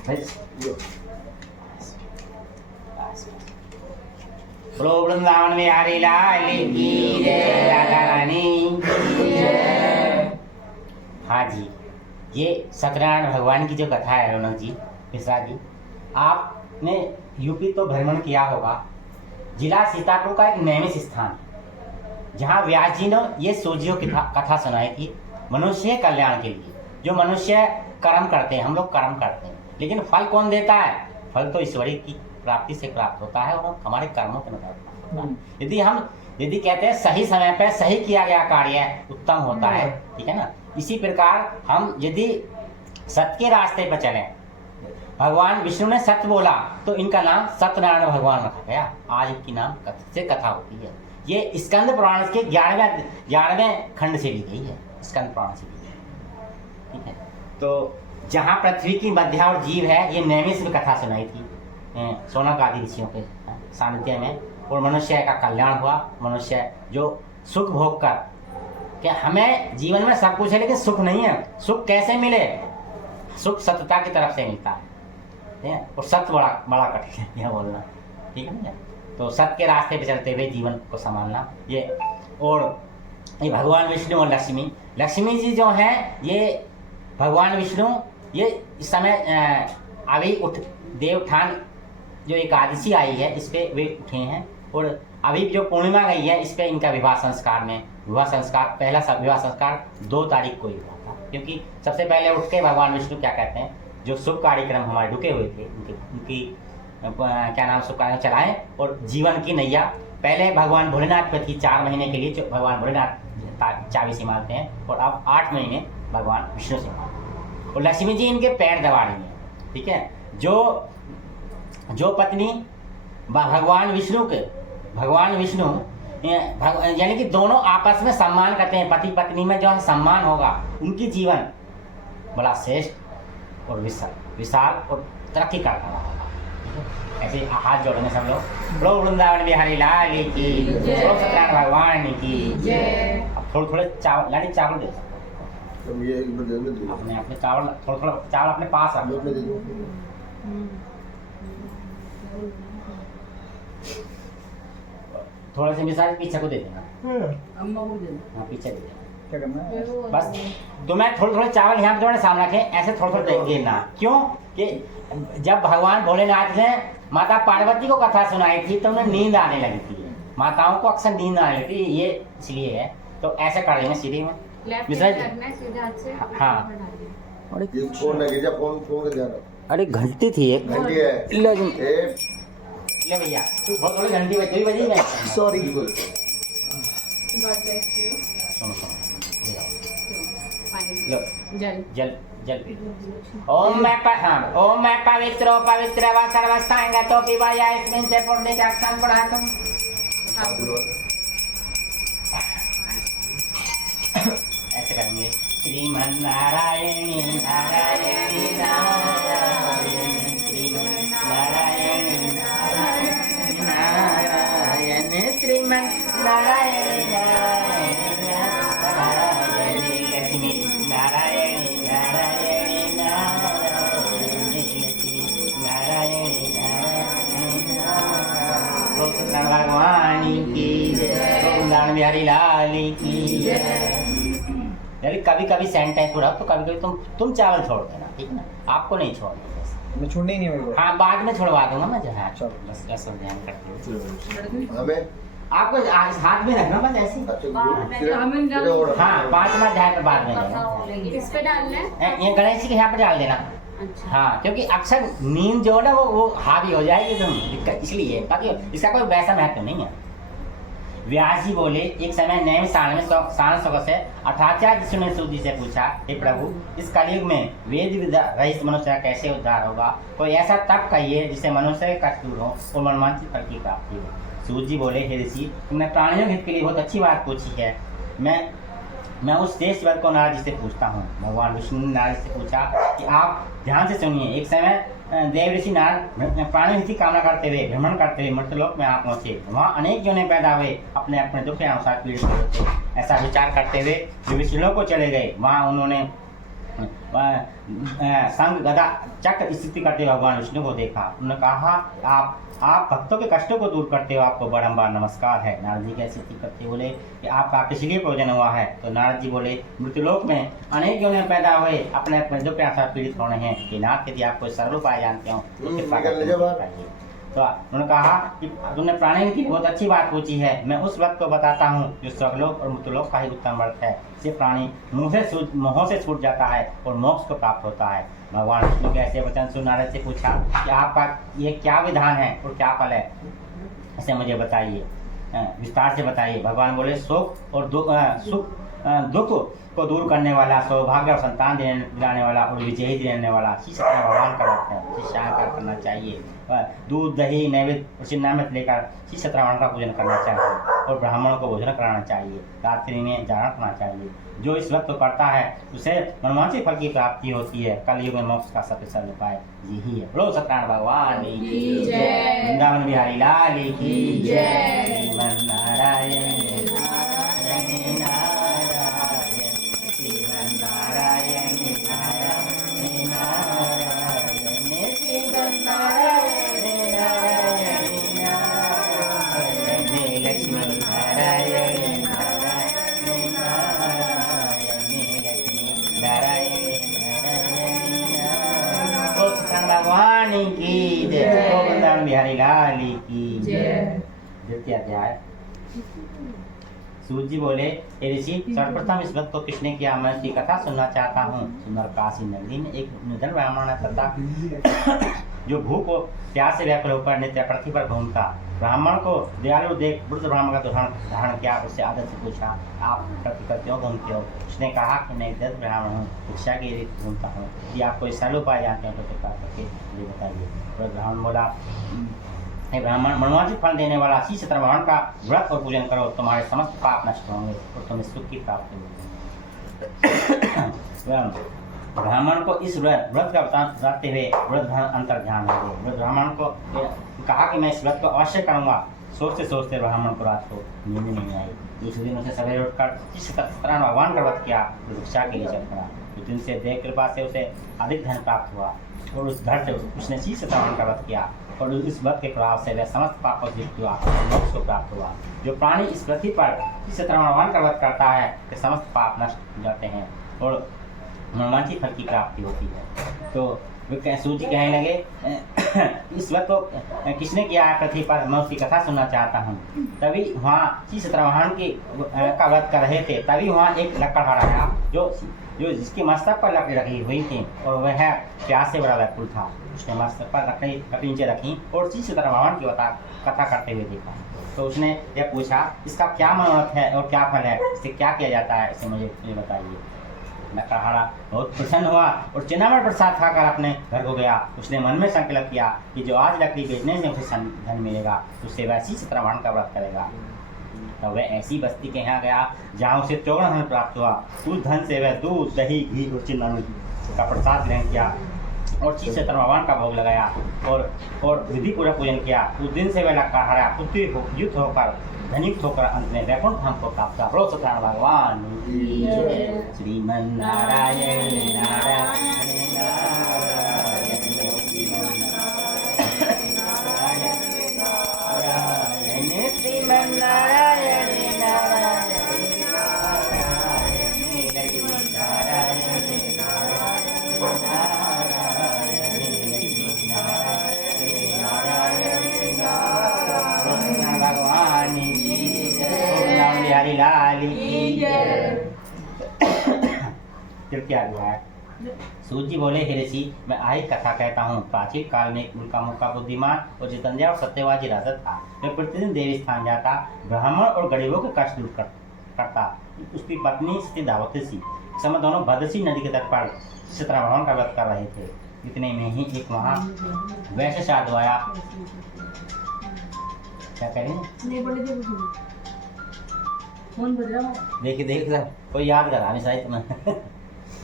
बस। बोलो वृंदावन बिहारी लाल की जय राधा रानी की जय। हाँ जी ये सत्यनारायण भगवान की जो कथा है रौनक जी मिश्रा जी आपने यूपी तो भ्रमण किया होगा जिला सीतापुर का एक नैमिष स्थान जहाँ व्यास जी ने ये सूर्यों की कथा सुनाई थी मनुष्य कल्याण के लिए जो मनुष्य कर्म करते हैं हम लोग कर्म करते हैं लेकिन फल कौन देता है फल तो ईश्वरी की प्राप्ति से प्राप्त होता है और हमारे कर्मों के मुताबिक होता है यदि कहते हैं सही समय पर सही किया गया कार्य उत्तम होता है ठीक है ना इसी प्रकार हम यदि सत्य के रास्ते पर चलें भगवान विष्णु ने सत्य बोला तो इनका नाम सत्यनारायण भगवान रखा गया आज इनकी नाम से कथा होती है ये स्कंद पुराण के 11वें खंड से ली गई है स्कंद पुराण से ली गई ठीक है तो जहाँ पृथ्वी की मध्य और जीव है ये नैमिष में कथा सुनाई थी सोनक आदि ऋषियों के सानिध्य में और मनुष्य का कल्याण हुआ मनुष्य जो सुख भोग कर क्या हमें जीवन में सब कुछ है लेकिन सुख नहीं है सुख कैसे मिले सुख सत्यता की तरफ से मिलता है, ठीक है। और सत्य बड़ा बड़ा कठिन है यह बोलना, ठीक है ना। तो सत्य के रास्ते पे चलते हुए जीवन को संभालना ये। और ये भगवान विष्णु और लक्ष्मी जी जो हैं, ये भगवान विष्णु ये इस समय अभी देवउत्थान जो एकादशी आई है इस पे वे उठे हैं, और अभी जो पूर्णिमा गई है इस पे इनका विवाह संस्कार पहला विवाह संस्कार 2 तारीख को ही हुआ था। क्योंकि सबसे पहले उठ के भगवान विष्णु क्या कहते हैं, जो शुभ कार्यक्रम हमारे रुके हुए थे उनकी क्या नाम शुभ कार्यक्रम चलाएं, और जीवन की नैया पहले भगवान भोलेनाथ पे थी 4 महीने के लिए, जो भगवान भोलेनाथ चाबी संभालते हैं, और अब 8 महीने भगवान विष्णु संभालते हैं, और लक्ष्मी जी इनके पैर दबा रही हैं, ठीक है। जो पत्नी भगवान विष्णु यानी कि दोनों आपस में सम्मान करते हैं, पति पत्नी में जो सम्मान होगा उनकी जीवन बड़ा श्रेष्ठ और विशाल और तरक्की करता होगा। ऐसे हाथ जोड़ेंगे सब लोग, बोलो वृंदावन बिहारी लाल की, बोलो सत्यनारायण भगवान की। अब थोड़े चावल चावल दे अपने चावल, थोड़ा चावल अपने पास रखो। थोड़ा से मिसाल पीछे को दे देना, अम्मा को दे दो। हाँ पीछे दे देना, क्या करना है? बस। तो मैं थोड़े चावल यहाँ पे थोड़े सामने रखें, ऐसे थोड़ा देना। क्यों कि जब भगवान भोलेनाथ ने माता पार्वती को कथा सुनाई थी तो उन्हें नींद आने लगी थी, माताओं को अक्सर नींद आने लगती है, ये इसलिए है। तो ऐसे कर देंगे सीधे में, हाँ। ये फोन लगे जा, फोन का ध्यान रखो। अरे घंटी थी एक, घंटी है ले भैया बहुत थोड़ी घंटी बजी बजी मैं सॉरी। लो जल ओम मैं पवित्रो पवित्र व सर्वस्थांग तो पिबाया इसमें से पुण्य का क्षण बढ़ातुम। ऐसे करेंगे, श्रीमन नारायणी नारायणी नारायणी श्रीमन नारायणी नारायणी नारायण श्रीमन नारायणी नारायणी नारायणी लक्ष्मी नारायणी नारायणी नारायणी लक्ष्मी नारायणी नारायणी नारायण भगवान की जय, बिहारी लाल की जय। कभी कभी सेंटेंस पूरा, तो कभी कभी तुम चावल छोड़ देना, ठीक है ना, आपको नहीं छोड़ना, मैं छोड़ने ही नहीं मेरे को। हाँ बाद में छोड़वा दूंगा मैं, जो है बस ध्यान करते हो। हमें आपको हाथ में रखना बस ऐसे, हाँ 5 मिनट जाए तो बाद में लेना। किस पे डालना है? ये गणेश जी के यहाँ पे डाल देना। अच्छा। हाँ क्योंकि अक्सर नींद जो है ना वो हावी हो जाएगी एकदम, दिक्कत इसलिए, बाकी इसका कोई वैसा महत्व नहीं है। व्यास जी बोले, एक समय नए साल में से अठाचार्य ऋषि ने सूत जी से पूछा, हे प्रभु, इस कलयुग में वेद विद्या रहित मनुष्य का कैसे उद्धार होगा? कोई ऐसा तप कहिए जिससे मनुष्य के कष्ट दूर हो और मनवांछित फल की प्राप्ति हो। सूत जी बोले, हे ऋषि, तुमने प्राणियों हित के लिए बहुत अच्छी बात पूछी है। मैं उस श्रेष्ठ वर्ग को नारद जी से पूछता हूँ। भगवान विष्णु ने नारद से पूछा कि आप ध्यान से सुनिए। एक समय देव ऋषि नारद प्राणियों हित की कामना करते हुए भ्रमण करते हुए मृत्युलोक में आप पहुंचे। वहाँ अनेक जने पैदा हुए, अपने अपने दुख के अनुसार पीड़ित हुए थे। ऐसा विचार करते हुए जो विष्णुलोक को चले गए, वहाँ उन्होंने संग गदा चक्र स्थिति करते हुए भगवान विष्णु को देखा। उन्होंने कहा, आप भक्तों के कष्टों को दूर करते हो, आपको बारंबार नमस्कार है। नारद जी कैसे स्थिति करते बोले कि आपका किस लिए प्रयोजन हुआ है? तो नारद जी बोले, मृत्युलोक में अनेक जने पैदा हुए, अपने अपने दुख के अनुसार पीड़ित हो रहे हैं कि नाथ, यदि आप कोई सरल उपाय जानते हो तो तो उन्होंने कहा कि तुमने प्राणी की बहुत अच्छी बात पूछी है। मैं उस वक्त को बताता हूँ जो स्वर्गलोक और मृत्युलोक का ही उत्तम वर्ग है। इससे प्राणी मोह से छूट जाता है और मोक्ष को प्राप्त होता है। भगवान विष्णु के ऐसे वचन सुन नारद से पूछा कि आपका ये क्या विधान है और क्या फल है, इसे मुझे बताइए, विस्तार से बताइए। भगवान बोले, सुख और दुख को दूर करने वाला, सौभाग्य और संतान दिलाने वाला और विजयी दिलाने वाला शिष्य भगवान का रखते हैं। शिष्याकार करना चाहिए, दूध दही नैवेद्य और चिन्नामृत लेकर श्री सत्यनारायण का पूजन करना चाहिए और ब्राह्मणों को भोजन कराना चाहिए। रात्रि में जागरण करना चाहिए। जो इस वक्त करता है उसे मनवांछित फल की प्राप्ति होती है। कलयुग में मोक्ष का सबसे सरल उपाय यही है। बोलो सत्यनारायण भगवान की जय, वृंदावन बिहारी लाल की जय। नारायण नारायण नारायण श्रीमन नारायण नारायण। भगवान की जय, गोविंदन बिहारी लाल की जय। द्वितीय अध्याय। सूत जी बोले, हे ऋषि, सर्वप्रथम इस व्रत को किसने किया, मैं इसकी कथा सुनना चाहता हूँ। सुंदर काशी नगरी में एक निर्धन ब्राह्मण तथा जो भूख और प्यास से व्याकुल होकर नित्य पृथ्वी पर घूमता। ब्राह्मण को दयालु देख वृद्ध ब्राह्मण का धारण किया, उससे आदर से पूछा, आप पृथ्वी पर क्यों घूमते हो। उसने कहा कि मैं एक दरिद्र ब्राह्मण हूँ, भिक्षा के लिए घूमता हूँ। यदि आप कोई सरल उपाय जानते हैं तो कृपा करके मुझे बताइए। वृद्ध ब्राह्मण बोला, हे ब्राह्मण, मनोवांछित फल देने वाला शीश भगवान का व्रत और पूजन करो, तुम्हारे समस्त पाप नष्ट होंगे और तुम्हें सुख की प्राप्ति होगी। ब्राह्मण को इस व्रत का बताते हुए वृद्ध अंतर ध्यान हो गए। वृद्ध ब्राह्मण को कहा कि मैं इस व्रत को अवश्य करूंगा। सोचते सोचते ब्राह्मण को रात को नींद नहीं आई। दूसरे दिन उसे सवेरे उठकर इस तरह भगवान का व्रत किया, भिक्षा के लिए चल पड़ा। उस दिन से देव कृपा से उसे अधिक धन प्राप्त हुआ और उस घर से उसने शीश भगवान का व्रत किया और इस व्रत के प्रभाव से वह समस्त पापों से मुक्त हुआ और मोक्ष को प्राप्त हुआ। जो प्राणी इस पृथ्वी पर इस तरह भगवान का व्रत करता है, वे समस्त पाप नष्ट हो जाते हैं और मनोवांछित फल की प्राप्ति होती है। तो वे सूत जी कहने लगे, इस व्रत को किसने किया है पृथ्वी पर, मैं उसकी कथा सुनना चाहता हूँ। तभी वहाँ शीश भगवान की का व्रत कर रहे थे, तभी वहाँ एक लकड़हारा आया जो जिसकी मस्तक पर लकड़ी रखी हुई थी और वह प्यास से बड़ा व्याकुल था। उसने मस्तक पर लकड़ी नीचे रखी और शीश भगवान की कथा करते हुए देखा। तो उसने यह पूछा, इसका क्या मनोरथ है और क्या फल है, इससे क्या किया जाता है, इसे मुझे बताइए। लकड़हारा बहुत प्रसन्न हुआ और चिन्नामण प्रसाद खाकर अपने घर को गया। उसने मन में संकल्प किया कि जो आज लकड़ी बेचने से उसे धन मिलेगा, उससे वह शीश भगवान का व्रत करेगा। तब वह ऐसी बस्ती के यहाँ गया जहाँ उसे 54 धन प्राप्त हुआ। उस धन से वह दूध, दही, घी और चिन्नामण का प्रसाद ग्रहण किया और शीश भगवान का भोग लगाया और विधि पूर्वक पूजन किया। उस दिन से वह लकड़हारा युक्त होकर धनिक होकर अंत में वैकुंठ धाम को प्राप्त हुआ। बोलो सत्यनारायण भगवान की जय। श्रीमन नारायण नारायण श्रीमन नारायण भगवान बिहारी लाल की जय। तृतीय अध्याय। सूत जी बोले, हे ऋषि, मैं आई कथा कहता हूँ। प्राचीन काल में उनका मुक्का बुद्धिमान और जितेंद्र और सत्यवाजी राजा था। वह प्रतिदिन देवी स्थान जाता, ब्राह्मण और गरीबों के कष्ट दूर करता। उसकी पत्नी सतीदावती सी समय दोनों भद्रसी नदी के तट पर भगवान का व्रत कर रहे थे। इतने में ही एक वहाँ वैश्य साधु आया। क्या करें, नहीं बोले थे कौन बज रहा है? देख कोई याद करा नहीं शायद तुम्हें।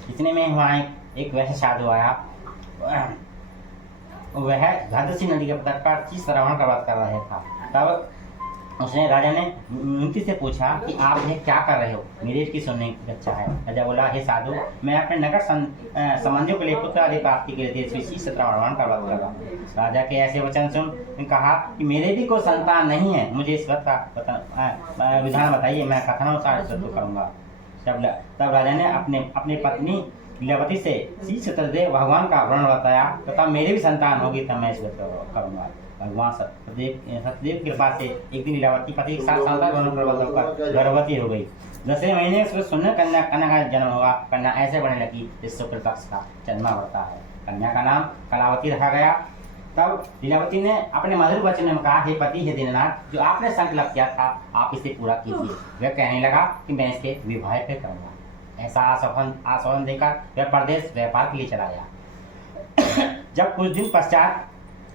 इतने में वहाँ एक वैश्य साधु आया। वह भद्रसी नदी के तट पर शीश भगवान का व्रत कर रहा था। तब उसने राजा ने विनती से पूछा कि आप ये क्या कर रहे हो, मेरी की सुनने की इच्छा है। राजा बोला, हे साधु, मैं अपने नगर संबंधियों के लिए पुत्र आदि प्राप्ति के लिए शीश भगवान का व्रत कर रहा हूँ। राजा के ऐसे वचन सुन कहा कि मेरे भी कोई संतान नहीं है, मुझे इस व्रत का विधान बताइए, मैं कथनानुसार इस व्रत करूँगा। तब राजा ने अपनी पत्नी लीलावती से शीश भगवान का वर्णन बताया तथा मेरी भी संतान होगी तब मैं इस व्रत करूँगा। भगवान सत्यदेव की कृपा से एक दिन लीलावती पति के साथ गर्भवती हो गई। 10वें महीने उसको सुंदर कन्या का जन्म हुआ। कन्या ऐसे बढ़ने लगी जिससे शुक्ल पक्ष का जन्म होता है। कन्या का नाम कलावती रखा गया। तब लीलावती ने अपने मधुर वचन में कहा, हे पति, हे दीननाथ, जो आपने संकल्प किया था आप इसे पूरा कीजिए। वह कहने लगा कि मैं इसके विवाह पे करूँगा। ऐसा आश्वासन देकर वह प्रदेश व्यापार के लिए चला गया। जब कुछ दिन पश्चात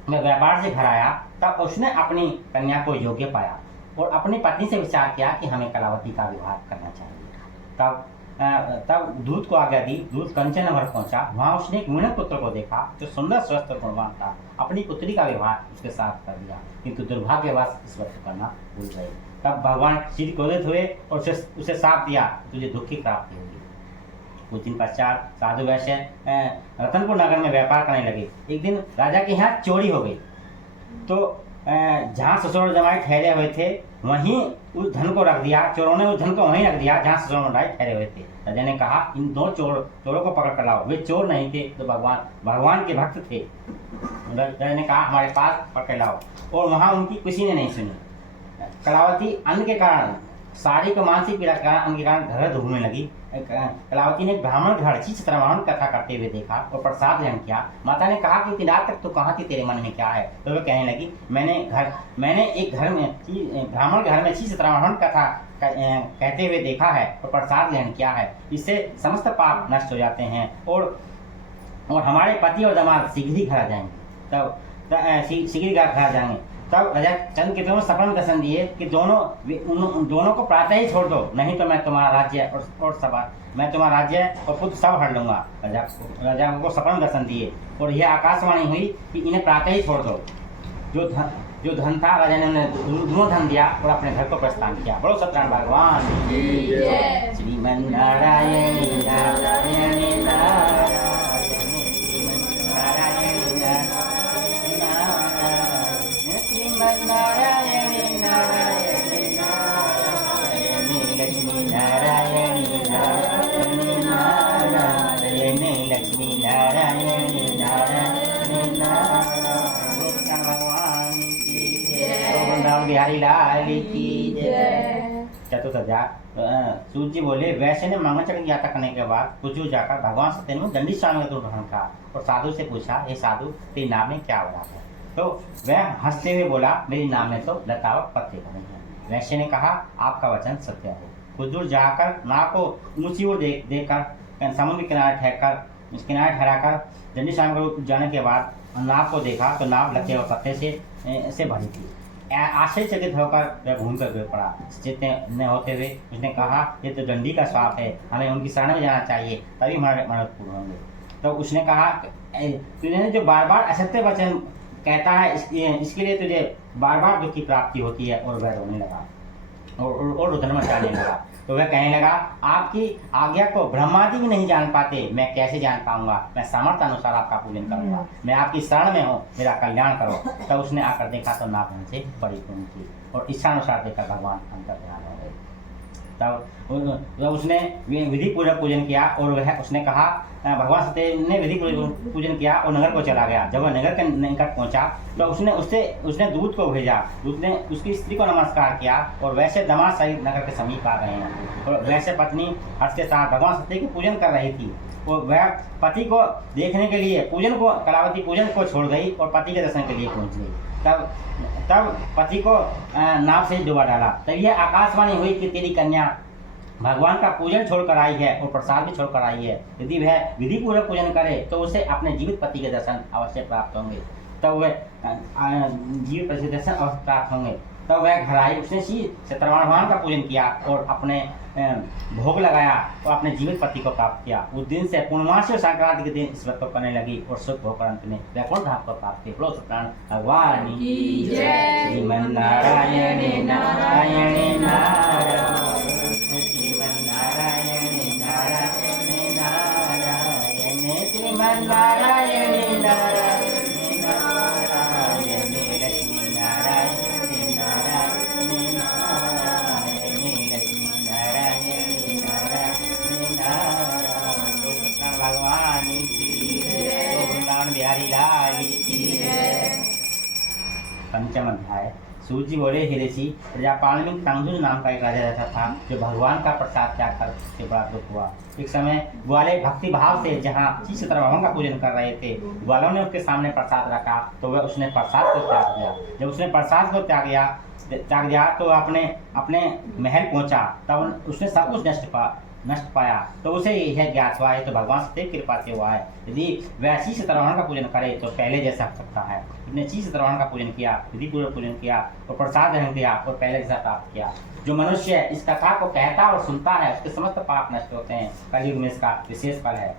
मैं व्यापार से घर आया तब उसने अपनी कन्या को योग्य पाया और अपनी पत्नी से विचार किया कि हमें कलावती का विवाह करना चाहिए। तब दूत को आज्ञा दी। दूत कंचन नगर पहुंचा। वहां उसने एक मीणक पुत्र को देखा जो सुंदर स्वस्थ और गुणवान था। अपनी पुत्री का विवाह उसके साथ कर दिया, किंतु दुर्भाग्यवश इस व्रत करना भूल गए। तब भगवान श्री क्रोधित हुए और उसे शाप दिया, तुझे दुख की प्राप्ति होगी। कुछ दिन पश्चात साधु वैश्य रतनपुर नगर में व्यापार करने लगे। एक दिन राजा के यहाँ चोरी हो गई। तो जहाँ ससुर जमाई ठहरे हुए थे वहीं उस धन को रख दिया, चोरों ने उस धन को वहीं रख दिया जहाँ सुदामा राय ठहरे हुए थे। राजा ने कहा इन दो चोरों को पकड़ कर लाओ। वे चोर नहीं थे तो भगवान के भक्त थे। राजा ने कहा हमारे पास पकड़ लाओ, और वहाँ उनकी किसी ने नहीं सुनी। कलावती अन्न के कारण, साड़ी को मानसिक पीड़ा के कारण, अन्न के कारण घर घूमने लगी। कलावती ने ब्राह्मण घर चित्रवाहन कथा करते हुए देखा और प्रसाद ग्रहण किया। माता ने कहा कि इतनी रात तक तो कहाँ थी, तेरे मन में क्या है? तो वह कहने लगी मैंने एक घर में ब्राह्मण घर में चित्रवाहन कथा कहते हुए देखा है और प्रसाद ग्रहण किया है। इससे समस्त पाप नष्ट हो जाते हैं और हमारे पति और दामाद शीघ्र ही घर आ जाएंगे। शीघ्र घर आ जाएंगे। तब राजा चंद्र के दोनों सपन दर्शन दिए कि दोनों को प्रातः ही छोड़ दो, नहीं तो मैं तुम्हारा राज्य और पुत्र सब हर लूंगा। राजा को सपन दर्शन दिए और यह आकाशवाणी हुई कि इन्हें प्रातः ही छोड़ दो। जो धन था राजा ने उन्हें दोनों धन दिया और अपने घर को प्रस्थान किया। बोलो सत्यनारायण भगवान श्रीमन नारायण नारायण नारायण नारायण नारायण लक्ष्मी नारायण नारायण नारायण लक्ष्मी नारायण नारायण नारायण भगवान की जय, वृंदावन बिहारी लाल की जय। चतुर्थ सूर्य जी बोले वैश्य ने मंगलचरण की यात्रा करने के बाद कुछ दूर जाकर भगवान सत्यनारायण में दंडी स्वामी का ग्रहण कहा और साधु से पूछा हे साधु तेरे नाम में क्या हो रहा है? तो वह हंसते हुए बोला मेरे नाम में तो लता और पत्ते बने हैं। वैश्य ने कहा आपका वचन सत्य है। कुछ दूर जाकर नाव को ऊंची ओर देखकर समुद्र के किनारे ठहराकर दंडी स्वामी को जाने के बाद नाव को देखा तो नाव लते और पत्ते से भरी थी। आश्चर्यचकित होकर वह घूम कर गिर पड़ा। चेतन होते हुए उसने कहा ये तो दंडी का श्राप है, हमें उनकी शरण में जाना चाहिए तभी हमारे मदद पूर्ण होंगे। तो उसने कहा तूने जो बार बार असत्य वचन कहता है इसके लिए तुझे बार बार दुख की प्राप्ति होती है। और वह रोने लगा और रुदन मचाने लगा। तो वह कहने लगा आपकी आज्ञा को ब्रह्मादि भी नहीं जान पाते, मैं कैसे जान पाऊंगा? मैं सामर्थ्य अनुसार आपका पूजन करूंगा, मैं आपकी शरण में हूँ, मेरा कल्याण करो। तब उसने आकर देखा तो नाभ से बड़ी पूर्ण थी और इच्छानुसार देखकर भगवान अंतर ध्यान हो गए। तब उसने विधि पूर्वक पूजन किया और वह उसने कहा भगवान सत्यनारायण ने विधि पूजन किया और नगर को चला गया। जब वह नगर के निकट पहुंचा तो उसने दूत को भेजा। दूत ने उसकी स्त्री को नमस्कार किया और वैसे दामाद सहित नगर के समीप आ गए हैं और वैसे पत्नी हर्ष के साथ भगवान सत्यनारायण की पूजन कर रही थी और वह पति को देखने के लिए कलावती पूजन को छोड़ गई और पति के दर्शन के लिए पहुंच गई। तब पति को नाव से डुबा डाला। तब यह आकाशवाणी हुई कि तेरी कन्या भगवान का पूजन छोड़कर आई है और प्रसाद भी छोड़कर आई है। यदि वह विधि पूर्वक पूजन करे तो उसे अपने जीवित पति के दर्शन अवश्य प्राप्त होंगे। तब वह जीवित पति के दर्शन अवश्य प्राप्त होंगे। तब वह घर आई, उसने श्री सत्यनारायण भगवान का पूजन किया और अपने भोग लगाया और अपने जीवित पति को प्राप्त किया। उस दिन से पूर्णमासी और संक्रांति के दिन इस व्रत को करने लगी और सुख होकर अंत में वैकुंठ धाम को प्राप्त की। बोलो सत्यनारायण भगवान की जय। श्रीमन नारायण नारायण नारायण श्रीमन नारायण नारायण नारायण श्रीमन नारायण नारायण नारायण लक्ष्मी नारायण नारायण नारायण लक्ष्मी नारायण नारायण नारायण भगवान की जय। वृंदावन बिहारी लाल की जय। पंचम अध्याय। सूर्य जी बोले हे ऋषि प्रजापाल में तांगुल नाम का एक राजा रहता था जो भगवान का प्रसाद त्याग कर के बड़ा दुख हुआ। एक समय ग्वाले भक्ति भाव से जहाँ श्री सत्यनारायण का पूजन कर रहे थे, ग्वालों ने उसके सामने प्रसाद रखा तो वह उसने प्रसाद को त्याग दिया। जब उसने प्रसाद को त्याग दिया तो अपने महल पहुंचा। तब उसने सब कुछ नष्ट पाया तो उसे यह ज्ञात हुआ है तो भगवान से कृपा से हुआ है। यदि वह श्री सत्यनारायण का पूजन करे तो पहले जैसा हो सकता है। उसने श्री सत्यनारायण का पूजन किया, विधि पूर्वक पूजन किया और प्रसाद ग्रहण किया और पहले जैसा प्राप्त किया। जो मनुष्य इस कथा को कहता और सुनता है उसके समस्त पाप नष्ट होते हैं। कलयुग में इसका विशेष फल है।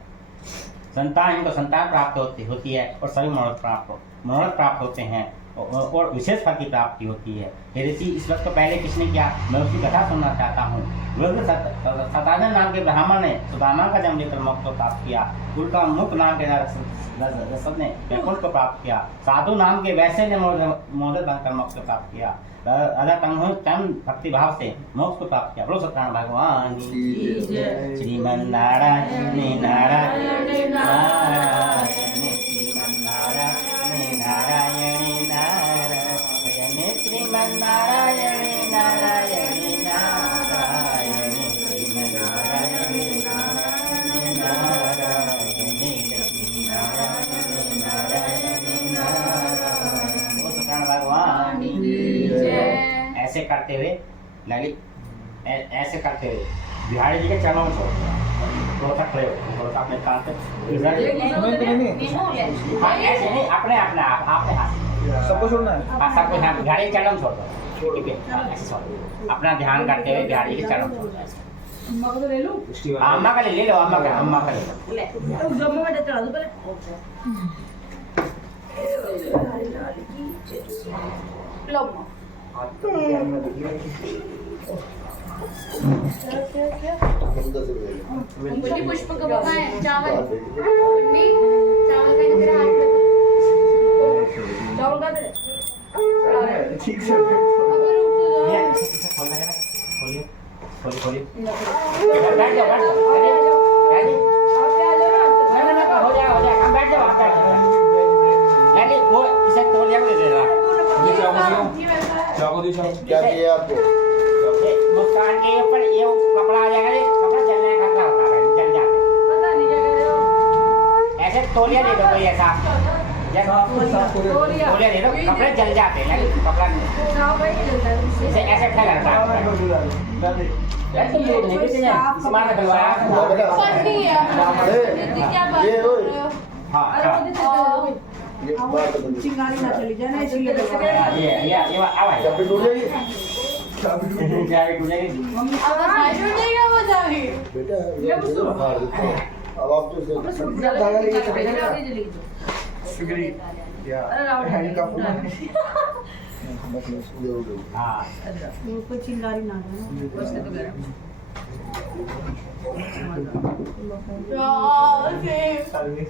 संतान प्राप्त होती है और सभी मनोरथ प्राप्त होते हैं। और विशेष फल की प्राप्ति होती है। हे ऋषि, इस वक्त पहले किसने किया, मैं उसकी कथा सुनना चाहता हूँ। सतानंद नाम के ब्राह्मण ने सुदामा का जन्म लेकर मोक्ष को प्राप्त किया। उल्टा मुख नाम के रसद ने वैकुंठ को प्राप्त किया। साधु नाम के वैसे ने मोदक बनकर मोक्ष को प्राप्त किया। राजा चंद भक्ति भाव से मोक्ष को प्राप्त किया। बोलो सत्यनारायण भगवान की जय। श्रीमन नारायण नारायण नारायण श्रीमन नारायण नारायण नारायण श्रीमन नारायण नारायण नारायण श्रीमन नारायण नारायण नारायण लक्ष्मी नारायण नारायण नारायण। बोलो सत्यनारायण भगवान की जय। ऐसे करते हुए ललित ऐसे करते हुए बिहारी जी के चरणों में थोड़ा सा खड़े हो, थोड़ा सा अपने कान पे हाँ ऐसे नहीं, अपने अपने आपने हाथ सबको छोड़ना है। हाँ सबको हाँ बिहारी के चरणों में छोड़ दो। ठीक है ऐसे छोड़ दो। अपना ध्यान करते हुए बिहारी के चरणों में छोड़ दो। अम्मा को तो ले लूं। अम्मा का ले लो, अम्मा का ले लो। तो जब मैं चढ़ा दूं पहले। लो कुंडी पुष्प कब खाए चावल कुंडी चावल का तेरे हाथ में चावल का दे ठीक से अगर रुक तो जाओ ये खोल लगा खोलिए खोलिए खोलिए बैठ जाओ बैठ जाओ रेडी आप आ जाओ नहीं नहीं हो जाएगा हम बैठ जाओ आप बैठ जाओ रेडी वो इसे तौलिया को दे देगा चाकू दी चाकू क्या चाहिए आपको? मुस्कान के ऊपर ये कपड़ा आ जाएगा, ये कपड़ा जलने का खतरा होता है, जल जाते पता नहीं क्या कर रहे हो। ऐसे तौलिया दे दो कोई ऐसा तौलिया दे दो, कपड़े जल जाते हैं लेकिन कपड़ा नहीं साफ भाई चलता है। इसे ऐसे क्या करता है यार तुम ये नहीं किसी ने सामान में डलवाया पंडी है क्या बात ये कर ओए। रहे हो हाँ अरे हाँ मुझे चलते हो। ये बात तो नहीं। चिंगारी ना चली जाए ना इसलिए ये आवाज चाबी टूट जाएगी? क्या है गुनेगी अब भाई उठेगा वो जाएगी बेटा ये तो फाड़ देता हूं। अब आप तो अपने से सूट डाल के चली गई। फिगरी या अरे रावण हेलीकॉप्टर ये हो गई। हाँ वो कोई चिंगारी ना हो बस तो गया।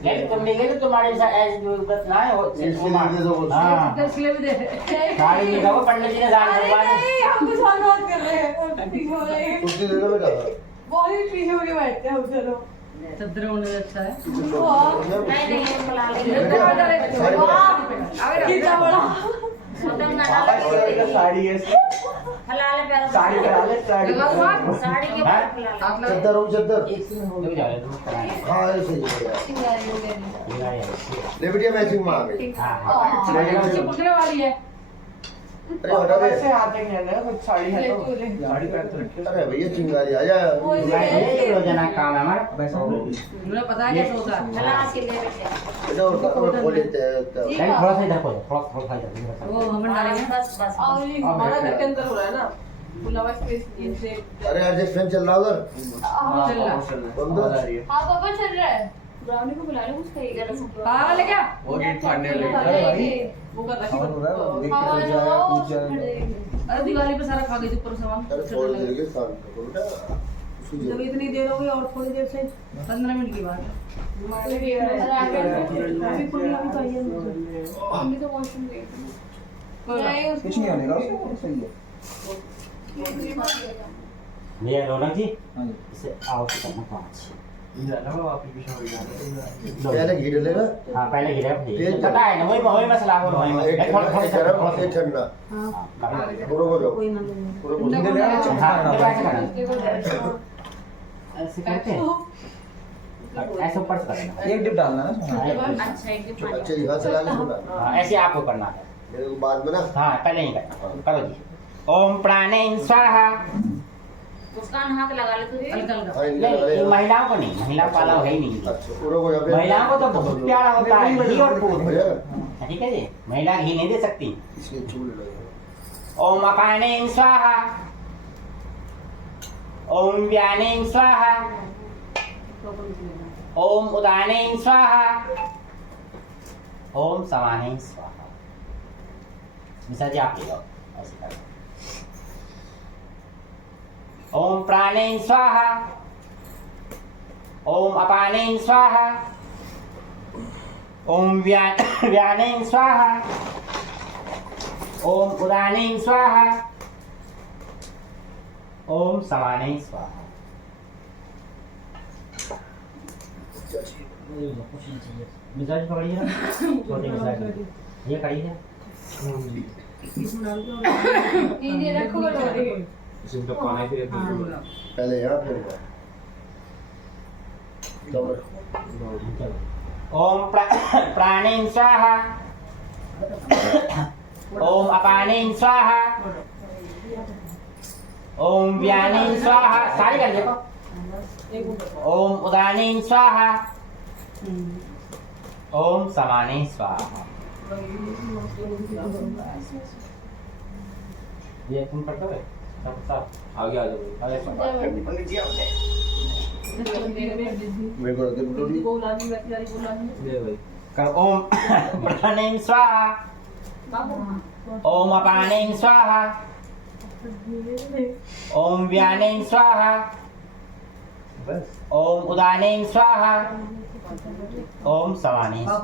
लेकिन तुम नहीं गए तुम्हारे साथ ऐसी जरूरत ना है इसके लिए दे दो कुछ। हाँ इसलिए भी दे। साड़ी लिखा वो पंडित जी ने दान अरे करवा दी नहीं हम कुछ और बात कर रहे हैं पीछे हो रहे हैं कुर्सी दे दो बेटा। बहुत ही पीछे होके बैठते हैं हम चलो चद्दर होने अच्छा है। नहीं नहीं बुला साड़ी वाह कितना बड़ा साड़ी है हलाल पैर साड़ी पहना ले साड़ी साड़ी के हाँ? ऊपर हलाल चद्दर हो चद्दर। रुक जाओ रुक जाओ हाँ ऐसे ही है यार। ले बेटिया मैचिंग में आ गई। हाँ हाँ बच्ची पकड़ने वाली है। अरे हटा दे। ऐसे आते नहीं है कुछ साड़ी है तो साड़ी पहन तो रखी अरे भैया चिंगारी आ जा। ये रोजाना काम है हमारा मुझे पता है कैसे होता है। हलाल के लिए बेटे बेटा और कपड़े खोल लेते हैं तो। लेकिन थोड़ा सा इधर खोलो थोड़ा इधर वो हम डालेंगे। बस बस और ये हमारा घर के अंदर हो रहा है ना बुलावा स्पेस इनसे अरे यार जस्ट फैन चल रहा उधर। चल रहा। आवाज आ रही है हाँ पापा चल रहा है ब्राउनी को बुला लो कुछ कहेगा पागल है क्या? वो गेट फाड़ने वाली अरे है भाई वो कर रहा आवाज हो रहा है देख हाँ, के जो जाए वो पूछ जाए अरे दिवाली पे सारा खा गई थी ऊपर सामान। अरे छोड़ देंगे शाम को बेटा। उसकी जब इतनी देर हो गई और थोड़ी देर से 15 मिनट की बात है। अभी पूरी अभी तो आई है मुझे। मम्मी तो वॉशरूम गई थी नहीं कुछ नहीं होने का सही है भैया रौनक जी हाँ जी इसे आओ करना पाँच पहले घी डलेगा। हाँ पहले गिरा तेज पता है ना वही मसला हो वही हाँ, एक गरम एक ठंडा। हाँ पूरा को दो कोई ना लेना। पूरा को दो। इधर यार हाँ इधर ऐसे करना ऐसे करते हैं ऐसे ऊपर से करना एक डिप डालना है ना हाँ, अच्छा एक डिप अच्छा यहाँ से लाके सुना। हाँ, ऐसे आपको करना है मेरे को बाद में ना हाँ पहले ही करना करो जी ओम प्राणे स्वाहा मुस्कान हाथ लगा ले तू हल्का हल्का। हाँ, इनके नहीं लगा ये देगा। महिलाओं को नहीं महिलाओं का अलाउ है ही नहीं अच्छा पूरा को यहाँ पे महिलाओं को तो बहुत प्यारा होता है घी और दूध हो जाएगा। ठीक है जी महिला घी नहीं दे सकती इसके चूल लगेगा। ओम अपाने स्वाहा ओम व्याने स्वाहा ओम उदाने स्वाहा ओम समाने स्वाहा मिश्रा जी आप ले लो ऐसे कर। ओम प्राणेन स्वाहा, ओम अपानेन स्वाहा, ओम व्यानेन स्वाहा, ओम उदानेन स्वाहा, ओम समानेन स्वाहा। कुछ नहीं चाहिए, मिजाज पकड़िए ना, छोटे मिजाज ये खड़ी है। ये रखो कटोरी। इसमें पानी फिर पहले यहाँ फिर वहाँ। ओम प्राणेन स्वाहा, ओम अपानेन स्वाहा, ओम व्यानेन स्वाहा, सारी कर देखो। ओम उदानेन स्वाहा, ओम समानेन स्वाहा। ये तुम करते हो सब सब आगे आ जाओ। आगे सब पंडित जी आपने मेरे को रखे बिल्कुल ले भाई। कर। ओम प्राणेन स्वाहा, ओम अपानेन स्वाहा, ओम व्यानेन स्वाहा, ओम उदानेन स्वाहा, ओम समानेन स्वाहा।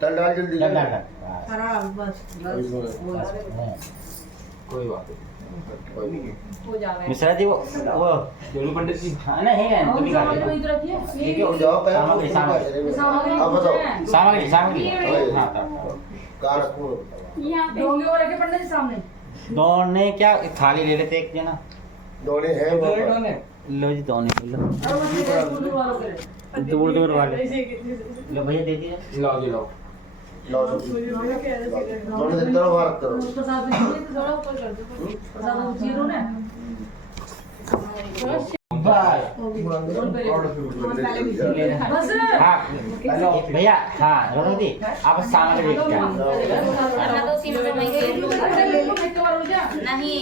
तल डाल जल्दी डर डर डर। कोई बात नहीं। कोई नहीं हो जावे। मिश्रा जी वो दोनों पंडित जी। हाँ नहीं है तुम ही कर लो। ठीक है हो जाओ पहले सामग्री, सामग्री। अब बताओ सामग्री सामग्री हाँ तब कार रखो यहाँ पे डोंगे और रखे पंडित जी सामने। दोने क्या थाली ले लेते एक जना। दोने हैं वो लो जी दोने लो अरे बस ये दूर वालों के लिए। दूर दूर वाले लो भैया दे दीजिए। लाओ जी लाओ। लो दोने देता रहो बाहर करो प्रसाद में थोड़ा ऊपर कर दो। प्रसाद में जीरो ना। बस हाँ लो भैया हाँ रोनो दी आप सामग्री लेके आओ। करना तो सीमा में मैं गई लूं। एक बार हो जा। नहीं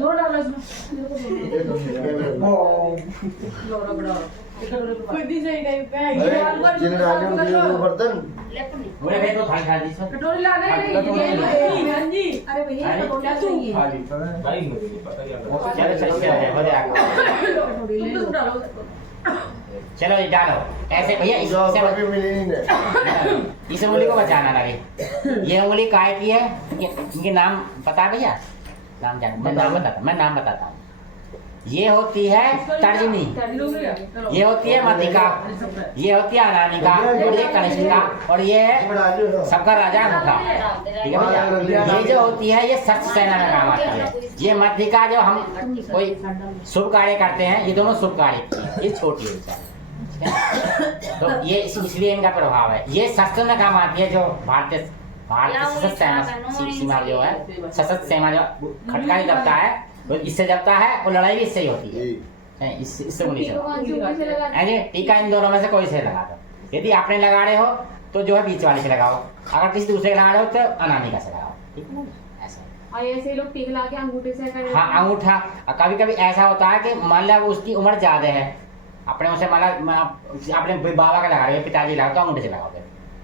दो डालो इसमें। लो रगड़ा। कोई भी सही नहीं पे। जिन डाले उनके बर्तन लेफ्ट नहीं। बोले भाई तो थाली खा दी सर। कटोरी लाने नहीं बहन जी। अरे भैया कटोरी चाहिए। भाई मुझे पता ही चलो चलो चलो बढ़िया। चलो ये डालो ऐसे भैया जो इससे कभी मिली नहीं है इस उंगली को बचाना लगे। ये उंगली काय की है इनके नाम पता है भैया? नाम जान मैं नाम बताता हूँ। ये होती है तर्जनी, ये होती है मतिका, ये होती है अनामिका और ये कनिष्ठिका और ये है सबका राजा मुखा। ठीक है भैया? ये जो होती है ये शस्त्र सेना में काम आती है। ये मध्यिका जो हम कोई शुभ कार्य करते हैं ये दोनों शुभ कार्य की है। ये छोटी है तो ये इसलिए इनका प्रभाव है। ये शस्त्र में काम आती है जो भारतीय सशस्त्र सेना सीमा जो है सशस्त्र सेना जो खटका ही दबता है तो इससे जबता है और लड़ाई भी इससे ही होती है। इससे मुझे टीका इन दोनों में से कोई से लगा दो। यदि आपने लगा रहे हो तो जो है बीच वाले से लगाओ, अगर किसी दूसरे लगा रहे हो तो अनामिका से लगाओ। ठीक है ऐसा। और ऐसे लोग टीक ला के अंगूठे से कर। हाँ अंगूठा। कभी कभी ऐसा होता है कि मान लिया उसकी उम्र ज्यादा है अपने उसे अपने बाबा का लगा रहे हो पिताजी लगा तो अंगूठे से लगाओगे।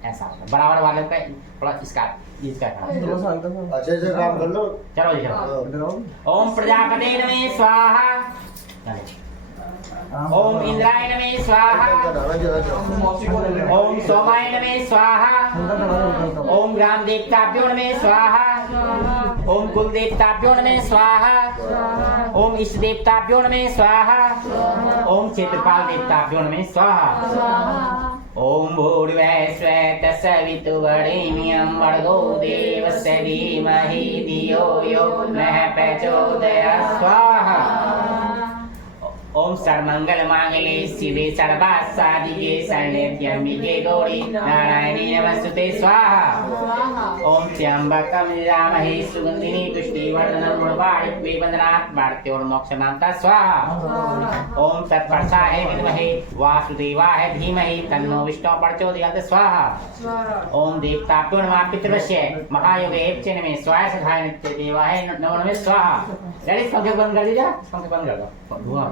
ऐसा होता है बराबर वाले का थोड़ा इसका अच्छे से काम कर लो चलो जी चलो। ओम प्रजापते नमः स्वाहा, ओम इंद्राय नमः स्वाहा, ओम सोमाय नमः स्वाहा, ओम ग्राम देवताभ्यो नमः स्वाहा, ओम कुल देवताभ्यो नमः स्वाहा, ओम इष्ट देवताभ्यो नमः स्वाहा, ओम क्षेत्रपाल देवताभ्यो नमः स्वाहा। ओम भूर्भुवः तत्सवितुर्वरेण्यं भर्गो देवस्य धीमहि धियो यो नः प्रचोदयात् स्वाहा। ओम सर्वमंगल मांगल्ये शिवे सर्वार्थसाधिके शरण्ये त्र्यंबके गौरी नारायणी नमोस्तुते स्वाहा। ओम त्र्यंबकं यजामहे सुगंधिनी पुष्टिवर्धनम् उर्वारुकमिव बन्धनात् मृत्योर्मोक्षदाता स्वाहा। ओम तत्पुरुषाय विद्महे वासुदेवाय धीमहि तन्नो विष्णुः प्रचोदयात् स्वाहा। ओम देवताभ्यो नमः पितृभ्यो महायोगेभ्यो नमः स्वाहा सखाय नित्यदेवाय नमो नमः स्वाहा। ललित पंखे बंद कर दीजिए, पंखे बंद कर दो धुआं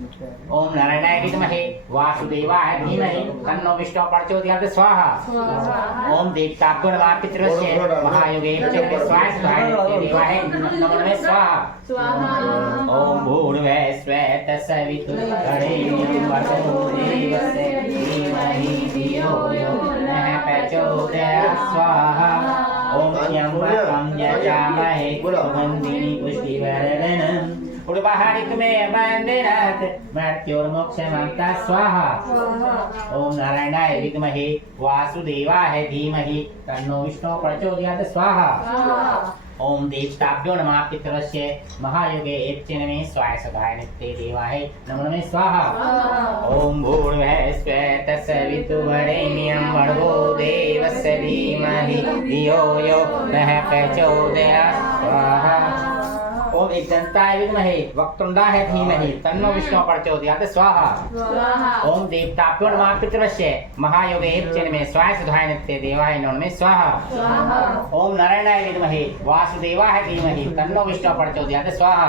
ओम नारायणाय विद्महे वासुदेवाय धीमहि तन्नो विष्णु प्रचोदयात् स्वाहा ओम देवताभ्यो नमः पितृस्य महायोगे च स्वाहा देवाय नमो नमः स्वाहा ओम भूर्भुवः स्वः तत्सवितुर्वरेण्यं भर्गो देवस्य धीमहि धियो यो नः प्रचोदयात् स्वाहा ओम यं यजामहे सुगन्धिनी पुष्टिवर्धनम् उर्वाहारिकमे वन्दिनात् मृत्योर्मोक्षमन्ता स्वाहा ओम नारायणाय विद्महे वासुदेवाय धीमहि तन्नो विष्णु प्रचोदयात् स्वाहा ओम देवताभ्यो नमः पितरस्य महायोगे एकचनमे स्वाय सदाय नित्य देवाय नमो नमः स्वाहा ओम भूर्भुवः स्वः तत्सवितुर्वरेण्यं भर्गो देवस्य धीमहि धियो यो नः प्रचोदयात् स्वाहा ओम एकदन्ताय विद्महे वक्रतुण्डाय धीमहि तन्नो विष्णु प्रचोदयात् स्वाहा ओम देवताभ्यो नमः पितरस्य महायोगे एकचनमे स्वाय सदाय नित्य देवाय नमो नमः स्वाहा ओम नारायणाय विद्महे वासुदेवाय धीमहि तन्नो विष्णु प्रचोदयात् स्वाहा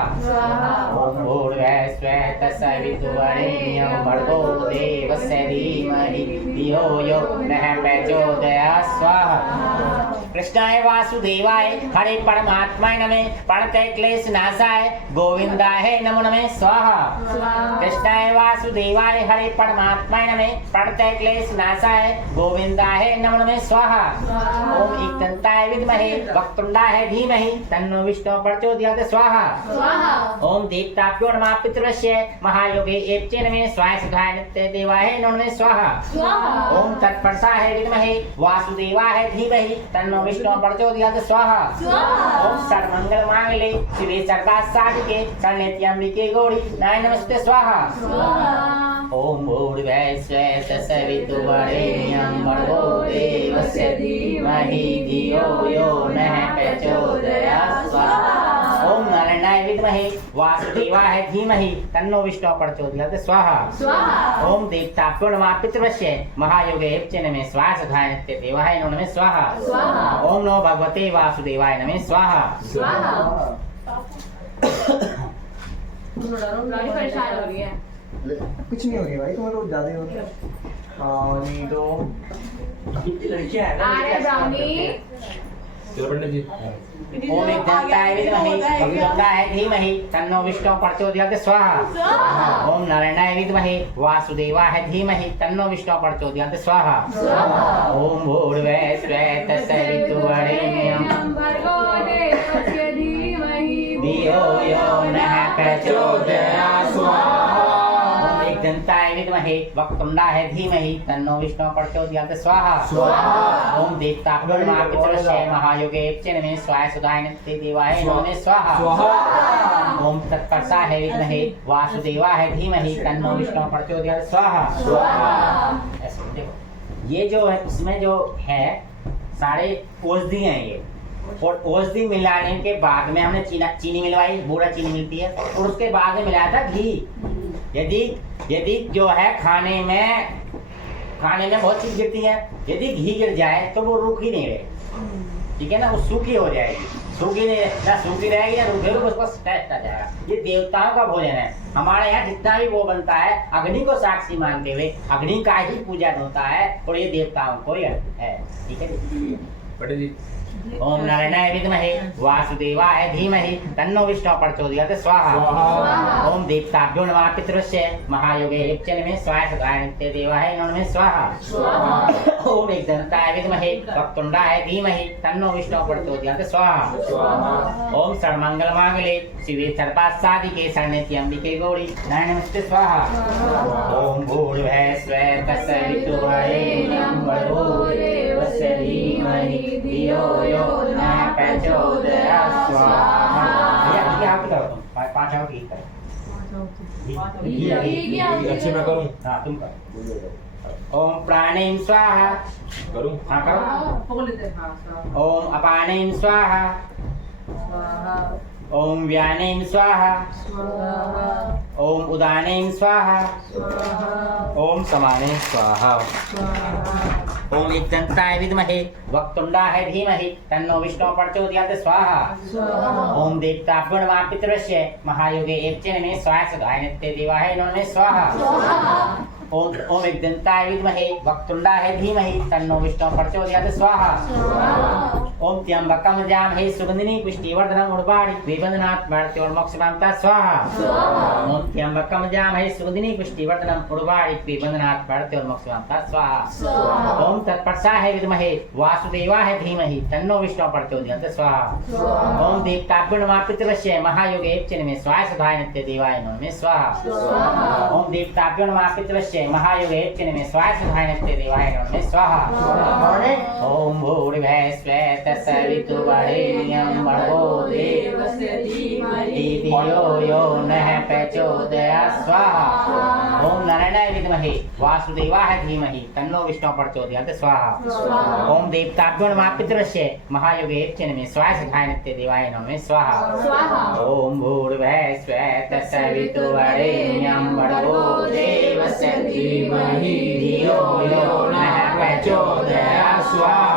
ओम भूर्भुवः स्वः तत्सवितुर्वरेण्यं भर्गो देवस्य धीमहि धियो यो नः प्रचोदयात् स्वाहा कृष्णाय वासुदेवाय हरे परमात्माय नमः प्रणतय क्लेश नाशाय गोविंदाय नमो नमः स्वाहा कृष्णाय वासुदेवाय हरे परमात्माय नमः प्रणतय क्लेश नाशाय गोविंदाय नमो नमः स्वाहा ओम एकदन्ताय विद्महे वक्रतुण्डाय धीमहि तन्नो विष्णु प्रचोदयात् स्वाहा ओम देवताभ्यो नमः पितरस्य महायोगे एकचनमे स्वाय सदाय नित्य देवाय नमो नमः स्वाहा ओम तत्पुरुषाय विद्महे वासुदेवाय धीमहि तन्नो विष्णु प्रचोदयात् स्वाहा ओम सर्वमंगल मांगल्ये शिवे सर्वार्थ साधिके शरण्ये त्र्यंबके गौरी नारायणी नमस्ते स्वाहा ओम भूर्भुवः स्वः तत्सवितुर्वरेण्यं भर्गो देवस्य धीमहि धियो यो नः प्रचोदयात् स्वाहा ओम नारायणाय विद्महे वासुदेवाय धीमहि तन्नो विष्णु प्रचोदयात् स्वाहा ओम देवताभ्यो नमः पितरस्य महायोगे एकचनमे स्वाय सदाय नित्य देवाय नमो नमः स्वाहा ओम नमो भगवते वासुदेवाय नमः स्वाहा बड़ी परेशान हो रही है कुछ नहीं हो रही भाई, तुम्हें तो ज्यादा ही हो रही है। हाँ नहीं तो लड़कियां है ना, आ रहे ब्राउनी ओम एकदन्ताय विद्महे वक्रतुण्डाय धीमहि तन्नो विष्णु प्रचोदयात् स्वाहा ओम नारायणाय विद्महे वासुदेवाय धीमहि तन्नो विष्णु प्रचोदयात् स्वाहा ओम भूर्भुवः स्वः तत्सवितुर्वरेण्यं भर्गो देवस्य धीमहि धियो यो नः प्रचोदयात् स्वाहा ओम एकदन्ताय विद्महे वक्रतुण्डाय धीमहि तन्नो विष्णु प्रचोदयात् स्वाहा ओम देवताभ्यो नमः पितरस्य महायोगे एकचनमे स्वाय सदाय नित्य देवाय नमो नमः स्वाहा ओम तत्पुरुषाय विद्महे वासुदेवाय धीमहि तन्नो विष्णु प्रचोदयात् स्वाहा ऐसे देखो ये जो है इसमें जो है सारे औषधि हैं ये, और औषधि मिलाने के बाद में हमने चीनी मिलवाई, बूढ़ा चीनी मिलती है, और उसके बाद में मिलाया था घी। यदि जो है खाने में बहुत चीज गिरती है, यदि घी गिर जाए तो वो रूखी नहीं रहेगी, ठीक है ना, वो सूखी हो जाएगी। सूखी नहीं ना सूखी रहेगी या रूखे उसको टेस्ट आ जाएगा। ये देवताओं का भोजन है। हमारे यहाँ जितना भी वो बनता है अग्नि को साक्षी मानते हुए अग्नि का ही पूजन होता है, और ये देवताओं को है, ठीक है जी। ओम नारायणाय विद्महे वासुदेवाय धीमहि तन्नो विष्णु प्रचोदयात् स्वाहा ओम देवताभ्यो नमः पितरस्य महायोगे एकचनमे स्वाय सदाय नित्य देवाय नमो नमः स्वाहा ओम एकदन्ताय विद्महे वक्रतुण्डाय धीमहि तन्नो विष्णु प्रचोदयात् स्वाहा ओम सर्वमंगल मांगल्ये शिवे सर्वार्थ साधिके शरण्ये त्र्यंबके गौरी नारायणी नमस्ते स्वाहा ओम भूर्भुवः स्वः तत्सवितुर्वरेण्यं भर्गो देवस्य धीमहि धियो यो नः प्रचोदयात् स्वाहा। ये आप बताओ, तुम पांच आओ ठीक है। अच्छी मैं करूँ? हाँ तुम करो। ओम प्राणेन स्वाहा करूँ? हाँ करो। पकड़ लेते हैं, हाँ, ओम अपानेन स्वाहा ओम व्यानेम स्वाहा, ओम उदानेम स्वाहा, ओम समाने स्वाहा। ओम एकदंताय विद्महे वक्रतुंडाय धीमहि तन्नो विष्णु प्रचोदयात् स्वाहा। ओम देवताभ्यो नमः पितरस्य महायोगे एवचनमे स्वाहा सदाय नित्य देवाय नमः स्वाहा। ओम एकदंताय विद्महे वक्रतुंडाय धीमहि तन्नो विष्णु प्रचोदयात् स्वाहा। ओम त्र्यंबकं यजामहे सुगंधिनी पुष्टिवर्धनम् उर्वारुकमिव बंधनात् मृत्योर्मोक्षमाप्ता स्वाहा। ओम त्र्यंबकं यजामहे सुगंधिनी पुष्टिवर्धनम् उर्वारुकमिव बंधनात् मृत्योर्मोक्षमाप्ता स्वाहा। ओम तत्पुरुषाय विद्महे वासुदेवाय धीमहि तन्नो विष्णु प्रचोदयात् स्वाहा। ओम देवताभ्यो नमः पितरस्य महायोगे एवचनमे स्वाहा सदाय नित्य देवाय नमः स्वाहा। ओम देवताभ्यो नमः पितरस्य महायोगे एवचनमे स्वाहा सदाय नित्य देवाय नमः स्वाहा। ओम भूर्भुवः स्वः तत्सवितुर्वरेण्यं भर्गो देवस्य धीमहि धियो यो नः प्रचोदयात् स्वाहा। ओम नारायणाय विद्महे वासुदेवाय धीमहि तन्नो विष्णु प्रचोदयात् स्वाहा। ओम देवताभ्यो नमः पितरस्य महायोगे एवचनमे स्वाहा सदाय नित्य देवाय नमः स्वाहा। ओम भूर्भुवः स्वः तत्सवितुर्वरेण्यं भर्गो देवस्य धीमहि धियो यो नः प्रचोदयात् स्वाहा।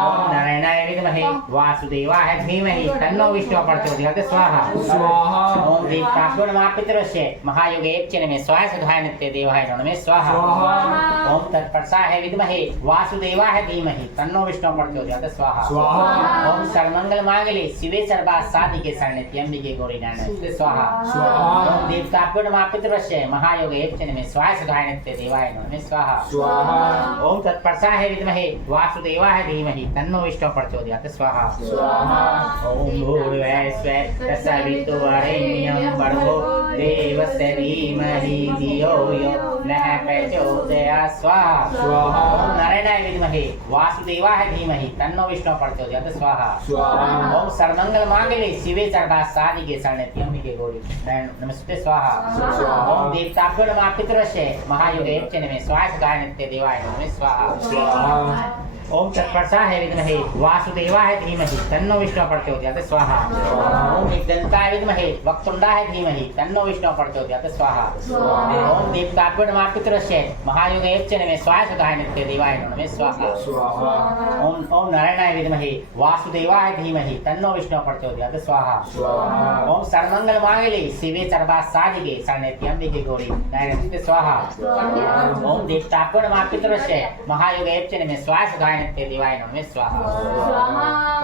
ओम नारायणाय विद्महे वासुदेवाय धीमहि तन्नो विष्णु प्रचोदयात् स्वाहा। ओम देवताभ्यो नमः पितरस्य महायोगे एवचनमे स्वाहा सदाय नित्य देवाय नमः स्वाहा। ओम तत्पुरुषाय विद्महे वासुदेवाय धीमहि तन्नो विष्णु प्रचोदयात् स्वाहा। ओम सर्वमंगल मांगल्ये शिवे सर्वार्थ साधिके शरण्ये त्र्यंबके गौरी नारायणी स्वाहा। ओम देवताभ्यो नमः पितरस्य महायोगे एवचनमे स्वाहा सदाय नित्य देवाय नमः स्वाहा। ओम तत्पुरुषाय विद्महे वासुदेवाय धीमहि तन्नो विष्णु प्रचोदयात् स्वाहा। ओम भूर्भुवः स्वः तत्सवितुर्वरेण्यं भर्गो देवस्य धीमहि धियो यो नः प्रचोदयात् स्वाहा। ओम नारायणाय विद्महे वासुदेवाय धीमहि तन्नो विष्णु प्रचोदयात् स्वाहा। ओम सर्वमंगल मांगल्ये शिवे सर्वार्थ साधिके शरण्ये त्र्यंबके गौरी नारायणी नमस्ते स्वाहा। ओम देवताभ्यो नमः पितरस्य महायोगे एवचनमे स्वाहा सदाय नित्य देवाय नमः स्वाहा। ओम तत्पुरुषाय विद्महे वासुदेवाय धीमहि तन्नो विष्णु प्रचोदयात् स्वाहा। ओम एकदंताय विद्महे वक्रतुंडाय धीमहि तन्नो विष्णु प्रचोदयात् स्वाहा। ओम देवताभ्यो नमः पितरस्य महायोगे एवचनमे स्वाहा सदाय नित्य देवाय नमः स्वाहा। ओम नारायणाय विद्महे वासुदेवाय धीमहि तन्नो विष्णु प्रचोदयात् स्वाहा। ओम सर्वमंगल मांगल्ये शिवे सर्वार्थ साधिके शरण्ये त्र्यंबके गौरी नारायणी स्वाहा। ओम देवताभ्यो नमः पितरस्य महायोगे एवचनमे स्वाहा सदाय नित्य देवाय नमः स्वाहा।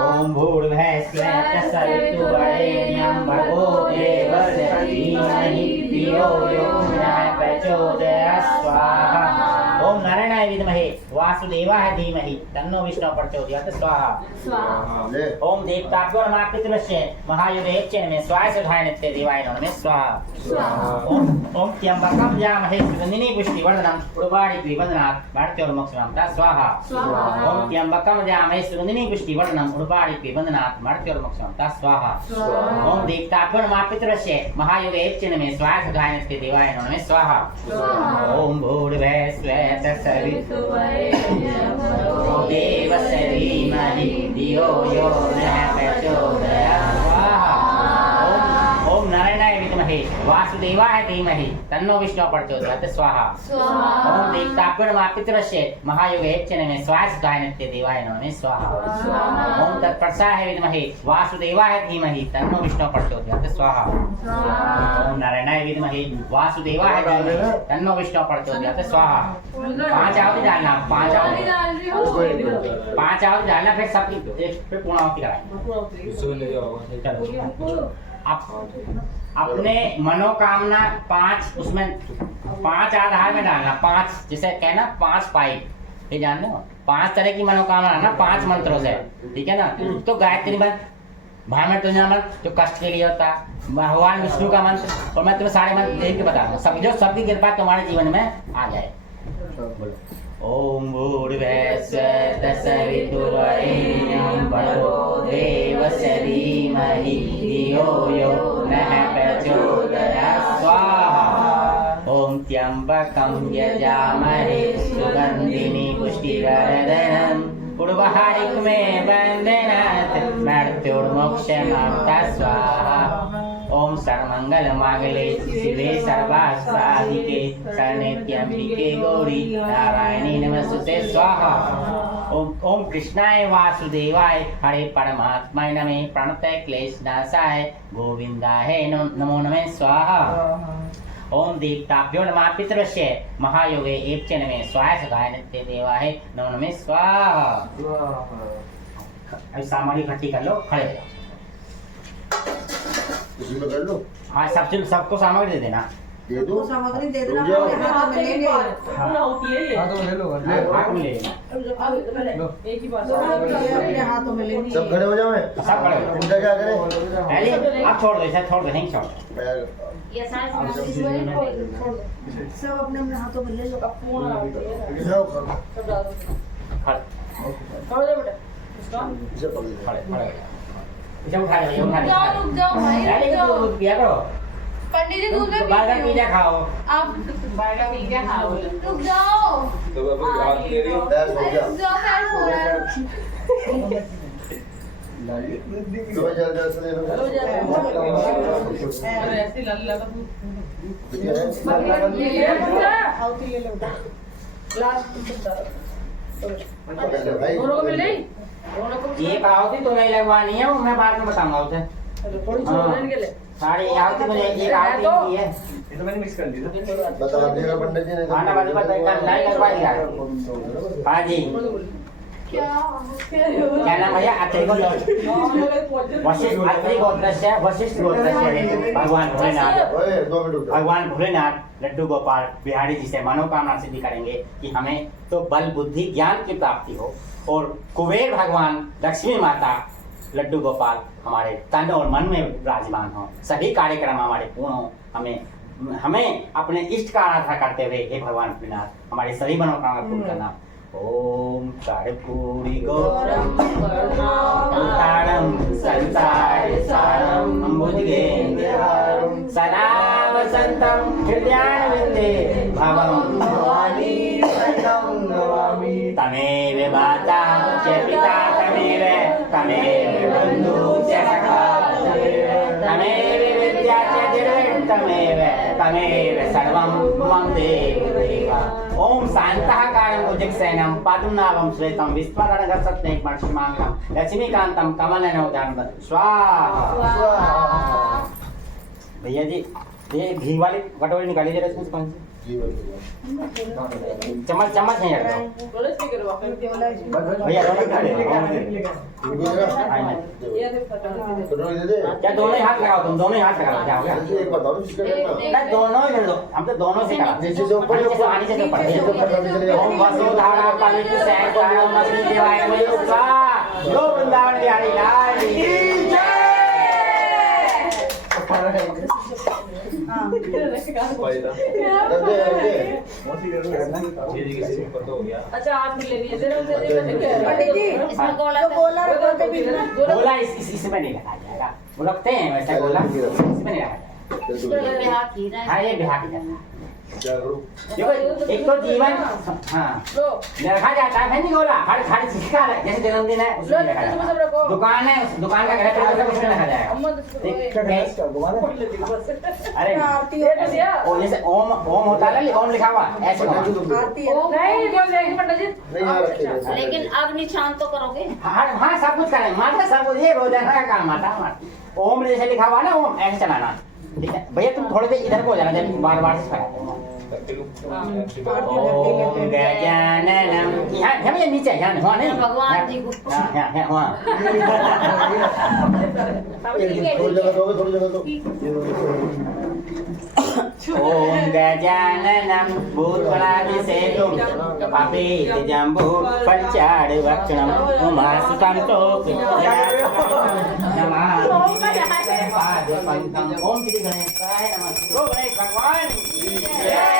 ओम भूर्भुवः स्वः तत्सवितुर्वरेण्यं भर्गो देवस्य धीमहि धियो यो नः प्रचोदयात् स्वाहा। ओम नारायणाय विद्महे वासुदेवाय धीमहि तन्नो विष्णु प्रचोदयात् स्वाहा। ओम देवताभ्यो नमः पितरस्य महायोगे एवचनमे स्वाहा सदाय नित्य देवाय नमः स्वाहा। ओम त्र्यंबकं यजामहे सुगंधिनी पुष्टिवर्धनम् उर्वारुकमिव बंधनात् मृत्योर्मोक्षमाप्ता स्वाहा। ओम त्र्यंबकं यजामहे सुगंधिनी पुष्टिवर्धनम् उर्वारुकमिव बंधनात् मृत्योर्मोक्षमाप्ता स्वाहा। ओम देवताभ्यो नमः पितरस्य महायोगे एवचनमे स्वाहा सदाय नित्य देवाय नमः स्वाहा। ओम भूर्भुवः स्वः तत्सवितुर्वरेण्यं भर्गो देवस्य धीमहि धियो यो नः प्रचोदयात् स्वाहा। ओम नारायणाय विद्महे वासुदेवाय धीमहि तन्नो विष्णु प्रचोदयात् स्वाहा। ओम देवताभ्यो नमः पितरस्य महायोगे एवचनमे स्वाहा सदाय नित्य देवाय नमः स्वाहा। ओम तत्पुरुषाय विद्महे वासुदेवाय धीमहि तन्नो विष्णु प्रचोदयात् स्वाहा। ओम नारायणाय विद्महे वासुदेवाय धीमहि तन्नो विष्णु प्रचोदयात् स्वाहा। 5 आहुति डालना, 5 आहुति डालना, फिर सबकी फिर पूर्णाहुति कराएं। अपने मनोकामना 5 उसमें 5 आधार में डालना। 5 जैसे कहना 5 पाइप, ये जान लो 5 तरह की मनोकामना है ना 5 मंत्रों से, ठीक है ना। तो गायत्री मंत्र, भामृत्युंजय मंत्र जो कष्ट के लिए होता है, भगवान विष्णु का मंत्र, और मैं तुम्हें सारे मंत्र देख के बता दूं, समझो सबकी कृपा तुम्हारे जीवन में आ जाए। बोलो ओम भूर्भुवः स्वः तत्सवितुर्वरेण्यं भर्गो देवस्य धीमहि धियो यो नः प्रचोदयात् स्वाहा। ओम त्र्यंबकं यजामहे सुगंधिनी पुष्टिवर्धनम् पूर्वहारिक में वंदनात् मृत्युर्मोक्षमाप्ता स्वाहा। ओम सर्वमंगल मांगल्ये शिवे सर्वार्थसाधिके शरण्ये गौरी नारायणी नमस्तुते स्वाहा। ओम कृष्णाय वासुदेवाय हरे परमात्माय नमः प्रणतः क्लेशनाशाय गोविंदाय नमो नमः स्वाहा। ओम दीप्ताभ्यो नमः पितृस्य महायोगे एव च नमः स्वाहा सदाय नित्य देवाय नमो नमः स्वाहा। अब सामग्री इकट्ठी कर लो, खड़े हो जाओ। इसी में कर लो। हाँ सबको सामग्री दे देना। दे दो। सामग्री दे देना, रुक जाओ। अपने हाथ में लेंगे। हाँ तो ले लो हाथ में ले लेना। एक ही बार अपने हाथों में लेंगे। सब खड़े हो जाओ। सब खड़े हो। इनका क्या करें? पहले आप छोड़ दो, इसे छोड़ दो, नहीं छोड़। ये सारे सामान सब अपने अपने हाथों में ले लो। खड़े इसे पकड़ लो। खड़े खड़े इसे उठा लो, ये उठा लो। जाओ, रुक जाओ भाई, रुक पहले जाओ। दूध पिया करो। पंडित जी दूध में बर्गर पीते पिज्जा हो। खाओ। आप बर्गर पिज्जा खाओ। रुक जाओ। पैर हो अरे गया। रुक जाओ, पैर सो रहा है। तो जल्द से ले लो। हाथी ले लो। पकड़ लो भाई। दोनों को मिल गई? ये आवती तो नहीं लगवानी है, वो मैं बाद में बताऊंगा उसे। सारी आवती मुझे एक आवती की है। ये तो मैंने मिक्स कर दी था। बता दिएगा पंडित जी ने। खाना बाद में नहीं लगवा दिया। हाँ जी, क्या नाम भैया? अत्रि वशिष्ठ, अत्रि गोत्रस्य वशिष्ठ गोत्रस्य भगवान भोलेनाथ। ओए 2 मिनट रुक। भगवान भोलेनाथ लड्डू गोपाल बिहारी जी से मनोकामना सिद्धि करेंगे कि हमें तो बल बुद्धि ज्ञान की प्राप्ति हो, और कुबेर भगवान लक्ष्मी माता लड्डू गोपाल हमारे तन और मन में विराजमान हो, सभी कार्यक्रम हमारे पूर्ण हो, हमें अपने इष्ट का आराधना करते हुए हे भगवान भोलेनाथ हमारी सभी मनोकामना पूर्ण करना। ओम कर्पूरी गौरम करुणावतारम संसार सारम अम्बुजगेन्द्रहारम सदा वसंतम हृदयारविंदे भवम भवानी शरणं नमामि। तमेव माता च पिता तमेव बन्धु च सखा तमेव विद्या च तमेव सर्वं मम देवा। ओम शांताकारं भुजगशयनं पादुनाभं श्वेतं विस्फारणगसत्ने परशुमांगं लक्ष्मीकांतं कमलनोदानं स्वाहा। भैया जी ये घी वाली कटोरी निकाली जरा, इसमें से कौन सी चम्मच चम्मच नहीं रखा भैया, क्या दोनों ही हाथ लगाओ? तुम दोनों ही हाथ लगाओ, क्या हो गया? एक बताओ नहीं दोनों ही कर दो, हम तो दोनों से करा। नीचे से ऊपर आने से ऊपर ओम वसुधारा पवित्र सहस्राम नमः देवाय नमः स्वाहा। जो वृंदावन बिहारी लाल की जय। अच्छा आप मिल लीजिए जरा उनसे इसमें जो गोला रखा था बीच में गोला इसमें नहीं रखा जाएगा, वो रखते हैं वैसा गोला, इसमें नहीं रखा जाएगा। हाँ ये बिहार की जाता है। देखो एक तो जीवन हाँ रखा जाता है नहीं गोला, हर हर चीज का जैसे जन्मदिन है उसमें रखा जाता है, दुकान है उस दुकान का घर है उसमें रखा जाएगा। अरे ओ जैसे ओम ओम होता है ना, ओम लिखा हुआ ऐसे लेकिन अब निशान तो करोगे। हाँ हाँ सब कुछ करेंगे, माता सब कुछ, ये रोजाना का काम आता है हमारा। ओम जैसे लिखा हुआ ना ओम ऐसे चलाना, ठीक है भैया? तुम थोड़े देर इधर को हो जाना, जब बार बार से ओम गजाननम यहाँ भैया नीचे यहाँ हुआ नहीं भगवान जी को यहाँ हुआ। थोड़ी जगह दो। ओम गजाननम भूतगणाधिसेतुं कपितजम्बू फलचारुभक्षणं उमासुतं नमः पादपङ्कम्। ओम श्री गणेशाय नमः। ओम गणेश भगवान की जय।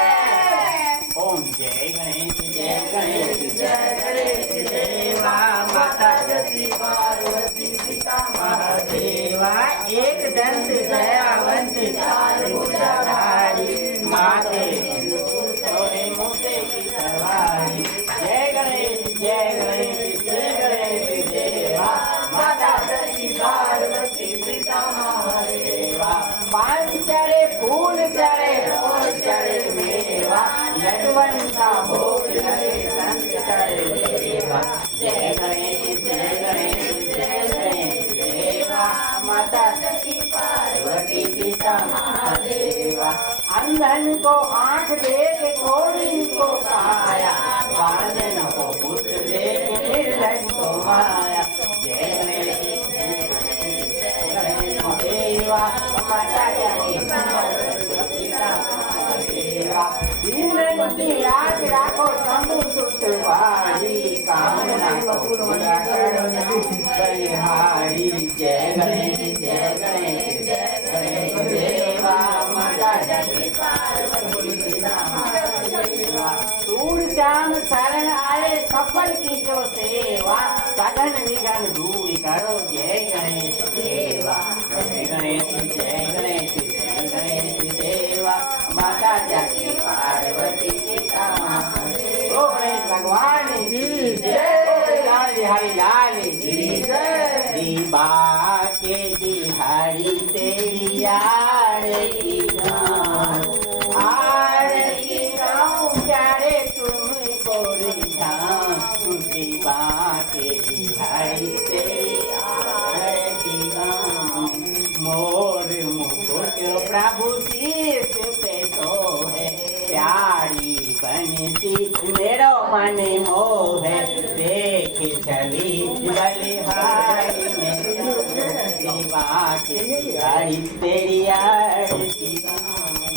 ओम जय गणेश जय गणेश जय गणेश देवा माता जति पार्वती पिता महादेवा एक दंत दयावंत चार भुजाधारी माते सोने मुझे की सरवारी। जय गणेश जय गणेश जय बांधन को आंख दे के थोड़ी को काया, बांधन को पुत्र दे के निर्लज को माया। जय गणेश देवा माता जानी देवा, इंद्र याद राखो शंभु सुतवारी, कामना को पूरा करो बलिहारी। जय गणेश देवा माता जानी सूर श्याम शरण आए सफल की जो सेवा, सघन विघन दूर करो। जय गणेश देवा, जय गणेश देवा माता जाकी पार्वती पिता। ओ गणेश भगवान की जय, लाल बिहारी लाल की जय। दीपा के बिहारी तेरी आरती गाऊं, आरती गाऊं प्यारे तुमको रिझाऊं। दीपा के बिहारी तेरी आरती गाऊं, मोर मुकुट प्रभु शीश पे तो है, प्यारी बनती मेरो मन मोह। देख छवि बलिहारी में दीवा के बिहारी तेरी आरती गाऊं।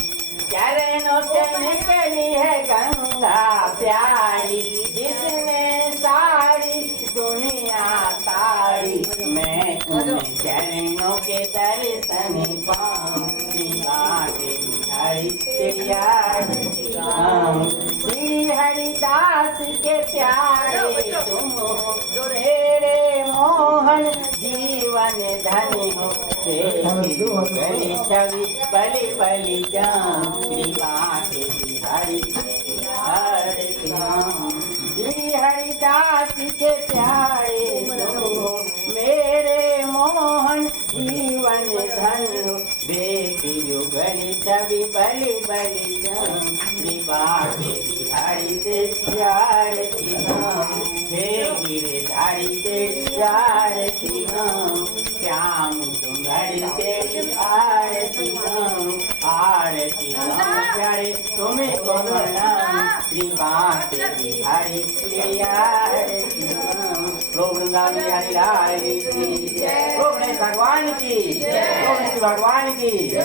चरणों से निकली है गंगा प्यारी, जिसने सारी दुनिया तारी। मैं उन चरणों के दर्शन पाऊं, दीवा के बिहारी तेरी आरती गाऊं। श्री हरिदास के प्यारे तुम हो, मेरे मोहन जीवन धन हो। गली छवि बलि बलि जाऊं, दीवा के बिहारी तेरी आरती गाऊं। श्री हरिदास के प्यारे तुम हो, मेरे मोहन जीवन धन हो। देख युगल छवि बलि बलि जाऊं, दीवा के बिहारी तेरी आरती गाऊं। हे गिरधारी तेरी आरती गाऊं, श्याम सुंदर तेरी आरती गाऊं। आरती गाऊं प्यारे तुम्हें को प्रणाम, दीवा के बिहारी तेरी आरती गाऊं। वृंदावन बिहारी लाल की जय, गणेश भगवान की जय, गणेश भगवान की जय,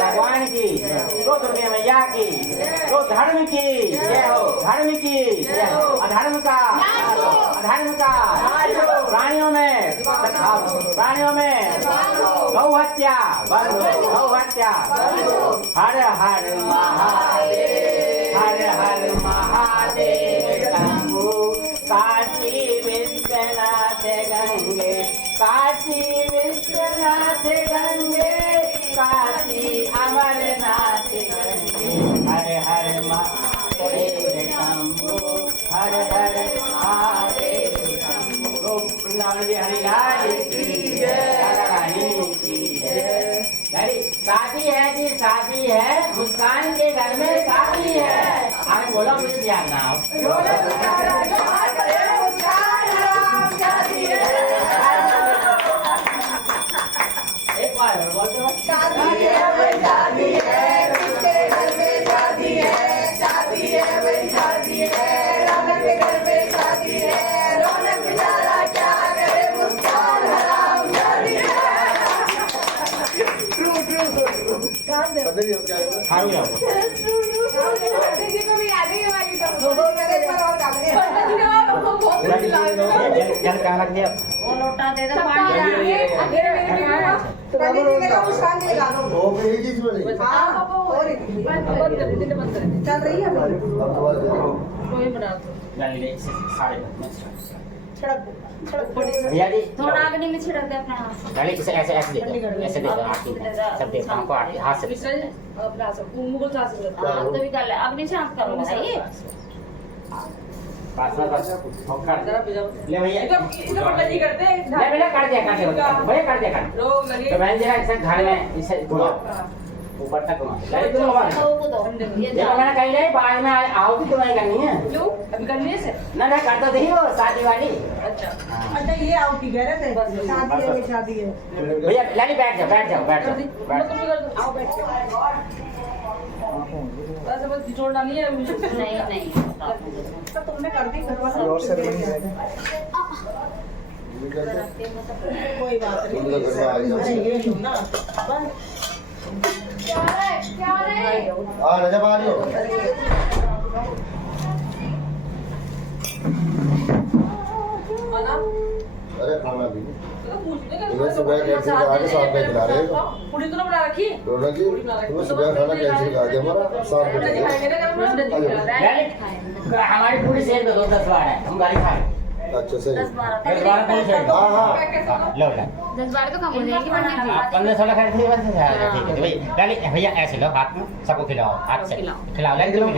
भगवान की दुर्गे मैया की, तो धर्म की जय हो, धर्म की जय हो। अधर्म का प्राणियों में प्राणियों में गौ हत्या बंद हो, गौ हत्या बंद हो। हर हर महादेव, हर हर महादेव शंभु। काशी विश्वनाथ गंगे, काशी विश्वनाथ गंगे, काशी अमरनाथ गंगे। हर हर महादेव शंभु, हर हर महादेव शंभु। वृंदावन बिहारी लाल की जय, राधा रानी की जय। शादी है जी, शादी है, मुस्कान के घर में शादी है। आगे बोलो मुझे ध्यान ना हो। एक बार बोलते हो। शादी है भाई शादी है, किसके घर में शादी है, शादी है भाई शादी है, रौनक के घर में शादी है, रौनक बेचारा क्या करे, मुस्कान हराम शादी है। हारू जाओ। जी को भी याद है वाली तो दो करे पर और डाल दे। जल कहाँ रख दिया? वो लोटा दे दो पानी पहले दिन का मुस्कान के लगा दो। वो भी एक चीज बनी। हाँ और चल रही है अभी। अब तो बात करो। जल ले सारे छिड़क भैया जी थोड़ा अग्नि में छिड़क दे अपना हाथ। डाली ऐसे ऐसे ऐसे ऐसे दे दो आरती सब दे हमको आरती हाथ से हाँ तो भी कर ले, अग्नि शांत करो भाई। बस ले भैया इधर पट्टा जी करते हैं। ले बेटा काट दिया भैया काट दिया काट लोग लगे तो मैंने जरा ऐसे घर में इसे घुमाओ ऊपर तक घुमाओ ले तुम घुमा तो वो दो ये ये तो मैंने कही नहीं बाद में आओगी तो नहीं करनी है क्यों अभी करने से ना ना कर तो दी वो शादी वाली अच्छा अच्छा ये आओ की कह रहे थे शादी है शादी है भैया लाली बैठ जाओ आओ बैठ जाओ ऐसे बस निचोड़ डाली है नहीं नहीं तो तुमने कर दी घर वाला और सेरेमनी है कोई बात नहीं तुम लोग घर में आ जाओ ना क्या रे आ रजा आ रही हो आना अरे खाना भी तो पूछने का तुम्हें सुबह कैंसिल करा के शाम में खिला रहे हो पूरी तो ना बना रखी रोना जी तुम्हें सुबह खाना कैंसिल करा दिया हमारा शाम को नहीं खाएंगे ना घर में हमारी पूरी सेल में 10 बार है हम गाड़ी खाए अच्छा सही 10-12 पूरी सेल हाँ हाँ लो लो 10-12 तो कम हो जाएगी पंडित जी। 15-16 खाए थे बस ठीक है तो भाई गाली भैया ऐसे लो हाथ में सबको खिलाओ हाथ से खिलाओ लाइन खिलाओ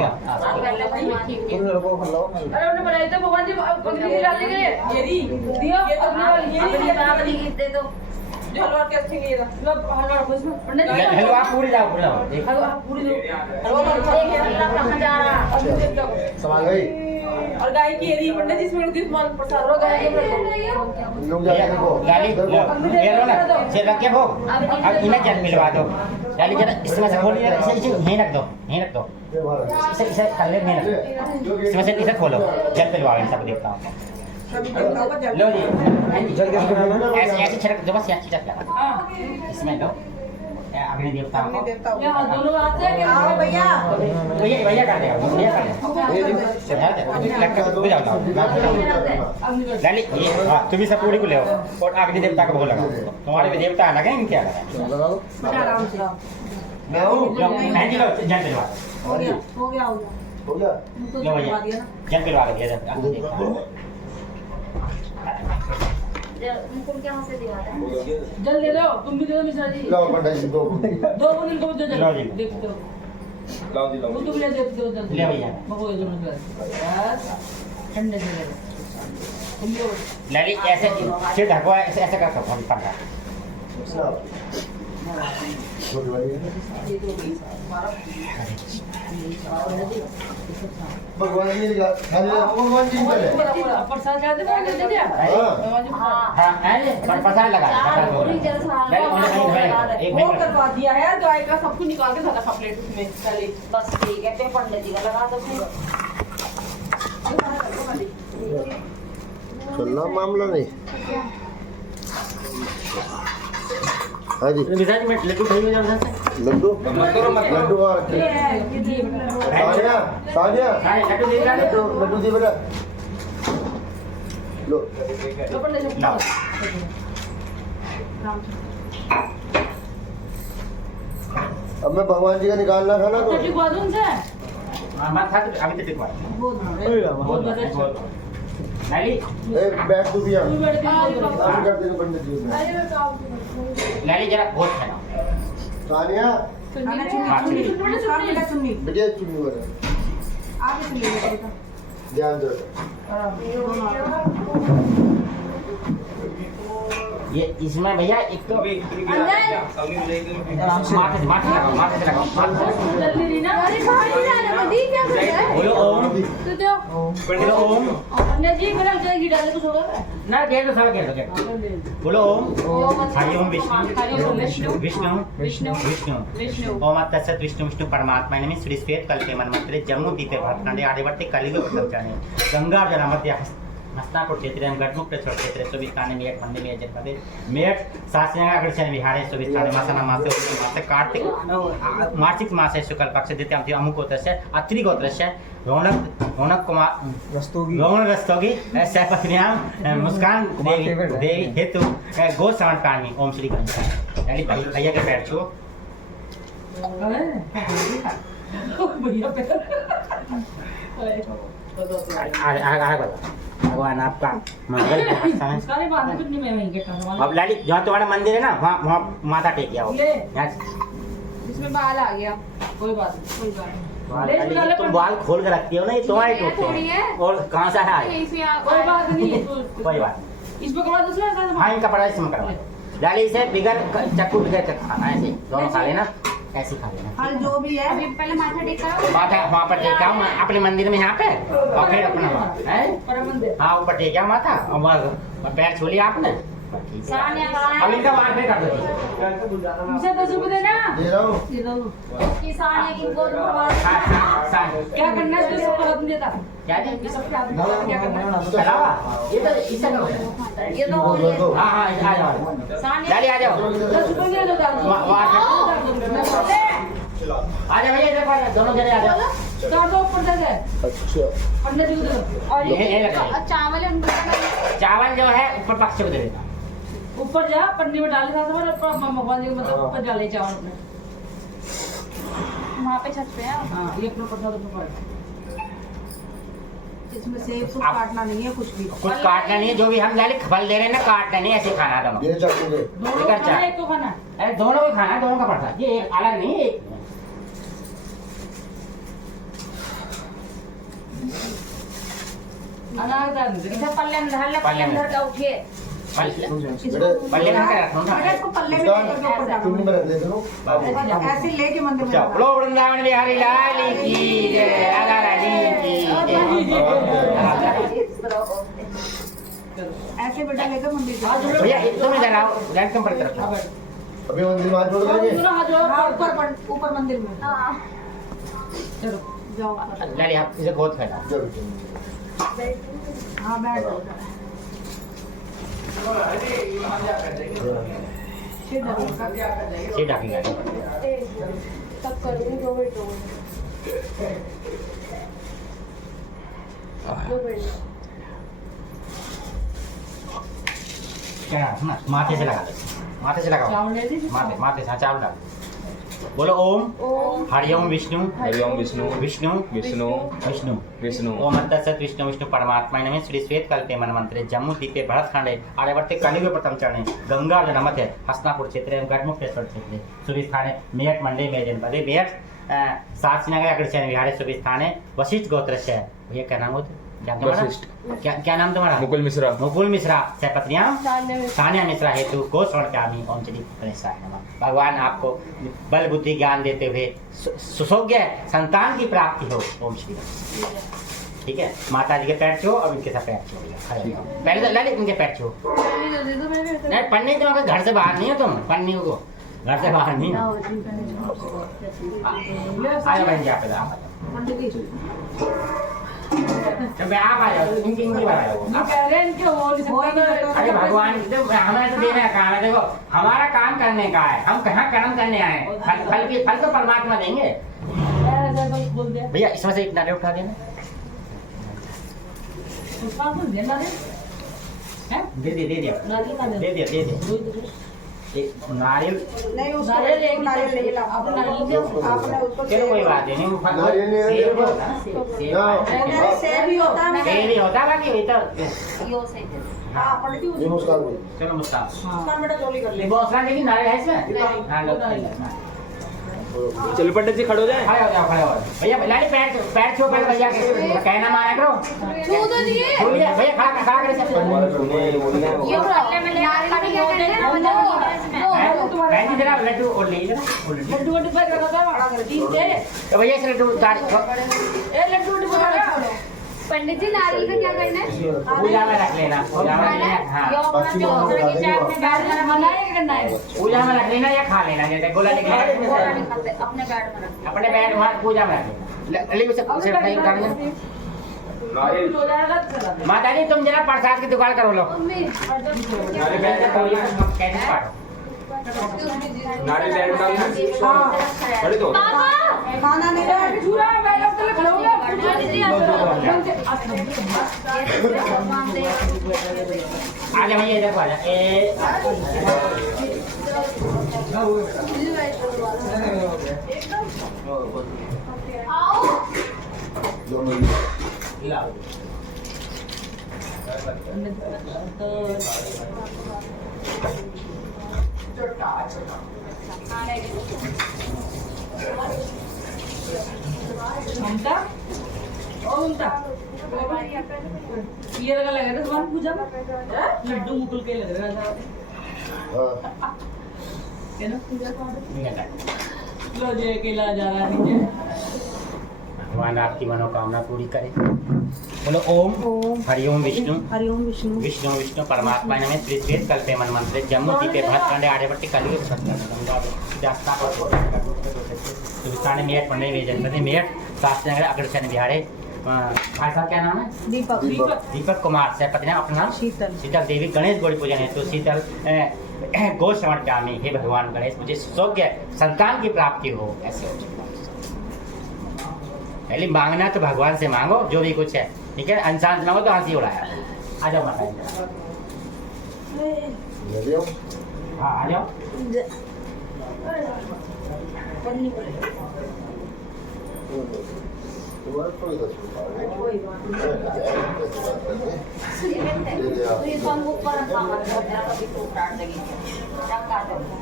तुम लोगों को खिलाओ मैं अरे उन्होंने बनाई तो भगवान जी पंडित जी डाल देंगे ये दी दियो ये तो अपने वाली ये अपनी बराबरी की दे दो जो हलवा कैसे चाहिए लो हलवा रखो इसमें पंडित जी हलवा पूरी जाओ पूरी जाओ देख हलवा पूरी दो हलवा देखिए अल्लाह कहाँ जा रहा अभी देख लो संभाल गई और गाय की एरी पंडित जी इसमें उनकी माल प्रसाद रो गाय के रखो लोग जाके देखो गाली ये लो ना से रख के भोग अब इन्हें जल मिलवा दो गाली जरा इसमें से खोल इसे इसे यहीं रख दो यहीं रख दो इसे इसे कल्ले में रख दो इसमें से इसे खोलो जल मिलवा इन सब देवताओं को लो जी जल कैसे बनाना है? ऐसे ऐसे छिड़क दो बस ऐसे छिड़क दो हां इसमें दो अग्नि देवताओं को ये हाथ दोनों हाथ से आओ भैया भैया भैया कर देगा भैया कर देगा गाली ये हाँ तुम इसे पूरी को ले आओ और अग्नि देवता का भोग लगाओ तुम्हारे भी देवता अलग है इनके अलग है लगाओ आराम से मैं हूँ लो मैं जी लो जल पिलवा हो गया हो गया हो गया तो लो करवा भैया दिया ना जल पिलवा के दिया अग्नि देवता मुकुल के यहाँ से दिया था जल दे दो तुम भी दे दो मिश्रा जी लाओ पंडित जी दो दो बुनिन को दे लो दो जी। देखते हो लाओ जी वो तुम ले देते हो जल्दी ले भैया। बको ये दोनों बस ठंडे से ले लो तुम लो लली ऐसे सिर ढकवा ऐसे ऐसे कर सकते हम पंखा छोटी वाली है ये तो भी हमारा भगवान जी ने खाली भगवान जी करे प्रसाद खा दे दे दिया हाँ भगवान जी प्रसाद हाँ ऐसे प्रसाद लगा चार पूरी जल एक वो मिनट करवा दिया है गाय का सब कुछ निकाल के सारा खा प्लेट उसमें पहले बस ठीक है फिर पंडित जी का लगा दो फिर चलना मामला नहीं हाँ जी मिजाज में लड्डू खाई हुई जरा से लड्डू लड्डू और सानिया सानिया हाँ लड्डू दे रहा लड्डू लड्डू दी बेटा लो लाओ अब मैं भगवान जी का निकालना था ना तो चटनी खवा दूं उनसे हमारा था तो अभी तक टिकवा बहुत बहुत लली एक बैग तो दिया तू बैठ के अभी कर देंगे पंडित जी में लली जरा बहुत खाना सानिया हाँ चलिए बेटिया चुन्नी वाला ध्यान दो ये इसमें भैया एक तो माथे से लगाओ माथे से लगाओ जल्दी रीना अरे बाहर नहीं जाना मदी क्या कर रहा है बोलो ओम तो दो बोलो ओम पंडित जी मेरा घी डाल कुछ होगा ना कह दो सब कह दो बोलो ओम हरि ओम विष्णु विष्णु विष्णु विष्णु विष्णु ओम तत्सत विष्णु विष्णु परमात्मा ने श्री श्वेत कल्पे मन मंत्रे जम्मू दीते भटनाडे आदिवर्ते कलियुग प्रवचने गंगा जलमध्य हस्तापुर क्षेत्र गढ़मुक्त क्षेत्र सुविस्थाने मेयठ मंदिर में जनपदे मेयठ शासनगा गढ़चन विहारे सुविस्थाने मासना मासे मासे कार्तिक मासिक मासे शुक्ल पक्ष द्वितीय अमुक गोत्रस्य अत्रि गोत्रस्य रौनक कुमार रस्तोगी गौण रस्तोगी सैपत्न्याम मुस्कान देवी हेतु गो समर्पणामि ओम श्री गणेश यानी भैया के पैर छुओ भैया भगवान आपका मंगल सारे बात कुछ नहीं मैं वहीं के था अब लाली जहाँ तुम्हारा मंदिर है ना वहाँ माथा टेक आओ ले इसमें बाल आ गया कोई बात नहीं कोई बात तुम बाल खोल के रखती हो ना ये तुम्हारे टूटते थोड़ी है। हैं और कहाँ से आए कोई बात नहीं कोई बात इसमें कपड़ा दूसरा हाँ इनका पड़ा इसमें करवा लाली इसे बिगर चक्कू बिगर चक्कू खाना ऐसे दोनों खा लेना ऐसे खा लेना फल जो भी है अभी पहले माथा टेका माथा वहाँ पर टेका हूँ अपने मंदिर में यहाँ पे और फिर अपना वहाँ है परम मंदिर हाँ ऊपर टेका माथा और पैर छू लिया आपने ठीक है। सानिया कहाँ अब है? इनका बाहर पे कर दो जी। मुझे 10 रुपए देना। दे रहा हूँ। इसकी सानिया की गोद में बात क्या करना है इसको हाथ में देता। क्या जी? ये सब क्या करना है? चलावा ये तो इससे करो। ये दो बोले हाँ हाँ आ जाओ सानिया लाली आ जाओ 10 रुपए नहीं दो दाल। आ जाओ भैया इधर आ जाओ, दोनों जने आ जाओ। कर दो ऊपर से। अच्छा पंडित जी को दे दो। और ये लग रहा है। चावल है उनको चावल जो है ऊपर पक्ष को दे देना। ऊपर जा पन्नी में डाले साथ में ऊपर भगवान जी को मतलब ऊपर डाले चावल अपने। वहाँ पे छत पे है हाँ ये अपना प्रसाद ऊपर। इसमें सेब सुब आप- काटना नहीं है कुछ भी। कुछ काटना नहीं है, जो भी हम लाले फल दे रहे हैं ना काटना नहीं है, ऐसे खाना दोनों। ये चाकू दे। दोनों इधर खाना चार। है, एक को खाना है। अरे दोनों को खाना है, दोनों का पड़ता है, ये एक अलग नहीं एक अनार दाल इधर पल्ले में धर ले पल्ले में। अंदर का उठिए पल्ले बेटे पल्ले में क्या रखना बेटा था। इसको पल्ले में लेकर के ऊपर तुम डालो। में रख देते हो। ऐसे लेके मंदिर में चलो डालो। बोलो वृंदावन बिहारी लाल की जय, राधा रानी की जय। ऐसे बेटा लेकर मंदिर में आज डालो। भैया तुम इधर आओ, लाइट कम पर तरफ आओ। अभी मंदिर में हाथ जोड़ देंगे। दोनों हाथ जोड़ो हाँ ऊपर मंदिर में हाँ चलो जाओ। लाली आप इसे गोद फैला। जरूर। हाँ बैठ जाओ। फिर डालो। ये ढकेगा तब करूँगी दो मिनट क्या ना माथे से लगा दो, माथे से लगाओ, चावल ले लीजिए माथे माथे से हाँ, चावल डाल। बोलो ओम ओम हरिओम विष्णु हरिओम विष्णु विष्णु विष्णु विष्णु विष्णु ओम तत्सत विष्णु विष्णु परमात्मा नमः श्री श्वेत कल्पे मन मंत्रे जम्मू द्वीपे भरत खंडे आर्यवर्ते कलियुग प्रथम चरणे गंगा जनमत है हसनापुर क्षेत्रे गढ़मुक्तेश्वर क्षेत्रे सुभिस्थाने मेरठ मंडले में जनपदे मेरठ साक्षीनगर अग्रसेन विहारे सुभिस्थाने वशिष्ठ गोत्रस्य भैया क्या नाम होते जानते हो ना? वशिष्ठ। क्या नाम तुम्हारा? मुकुल मिश्रा मुकुल मिश्रा से पत्नियां सानिया मिश्रा हेतु को स्वर्णकामी ओम श्री गणेशाय नमः। भगवान आपको बल बुद्धि ज्ञान देते हुए सुसोग्य संतान की प्राप्ति हो ओम श्री गणेश। ठीक है माता जी के पैर छो और इनके सब पैर छो खड़े हो जाओ। पहले तो ललित इनके पैर छो नहीं पन्नी तुम घर से बाहर नहीं हो तुम पन्नी को घर से बाहर नहीं हो आया बहन जी आप इधर आप पंडित जी तो मैं आप आ जाओ इनकी बात ये कह रहे हैं इनके हो नहीं सकता अरे भगवान तो हमें तो देने का काम है देखो हमारा काम करने का है हम कहाँ कर्म करने आए हैं फल तो परमात्मा देंगे ऐसा बस बोल दिया भैया इसमें से एक नारियल उठा देना उसका तो देना दे हैं दे दिया नारियल का दे दिया एक नारियल नहीं उसको नारियल ले नारियल ले लो। आप नारियल दे आपने उसको चलो कोई बात नहीं नारियल नहीं है, सेब जो होता है ना सेब ना। नहीं, सेब ही होता है। सेब ही होता है बाकी ये तो यो सही है हाँ पंडित जी ये मुस्कान को। चलो मुस्तान उसका बेटा जोली कर ले। बौसला लेकिन नारियल है इसमें हाँ लो चलो पंडित जी खड़े हो जाए खड़े हो जाओ भैया लाली पैर छो पहले भैया के कहना माना करो छू तो दिए बोलिए भैया खड़ा करे सब यो पल्ले में ले आकर के बोलते हैं बहन जी जरा लड्डू और ले जरा वो लड्डू लड्डू वड्डू पैक रखा था तीन थे तो भैया इस लड्डू उतार ए लड्डू वड्डू पैक रखा पंडित जी नारियल का क्या करना है पूजा में रख लेना पूजा में रख लेना हाँ यो अपना जो होता है कि चाय अपने बैठ में मना है करना है पूजा में रख लेना या खा लेना जैसे गोला निकला गोला नहीं खाते अपने बैठ में रखते अपने बैठ वहाँ पूजा में रख लेना अली उसे नहीं उतार लेना हो जाएगा चला माता जी तुम जरा प्रसाद की दुकान करो लो मम्मी कैसे पाठो नारियल डाल डालना हाँ खड़े तो पापा खाना नहीं है। पूरा बैठो तो खड़े हो गए भगवान दे आ जा भैया इधर को आ जा ए आओ जो मिल लाओ ममता ओ ममता ये लगा लगा था तुम्हारी पूजा में लड्डू मुकुल के लग रहा था हाँ है ना लो जे अकेला जा रहा है नीचे भगवान आपकी मनोकामना पूरी करे बोलो ओम हरिओम विष्णु हरिओम विष्णु विष्णु विष्णु परमात्मा नमः त्रिश्वेत कल्पे मन मंत्रे जम्मू दीपे भातकांडे आर्यभट्ट कलियुग सत्य मेट पंडे वेजनपति मेट शास्त्री नगर अग्रसेन बिहारे भाई साहब क्या नाम है दीपक दीपक कुमार से पत्नी नाम अपना नाम शीतल शीतल देवी गणेश गौड़ी पूजन है तो शीतल गो समर्पयामि हे भगवान गणेश मुझे सौभाग्य संतान की प्राप्ति हो ऐसे हो पहले मांगना तो भगवान से मांगो जो भी कुछ है ठीक है इंसान से मांगो तो हंसी उड़ाया आ जाओ माता हाँ आ जाओ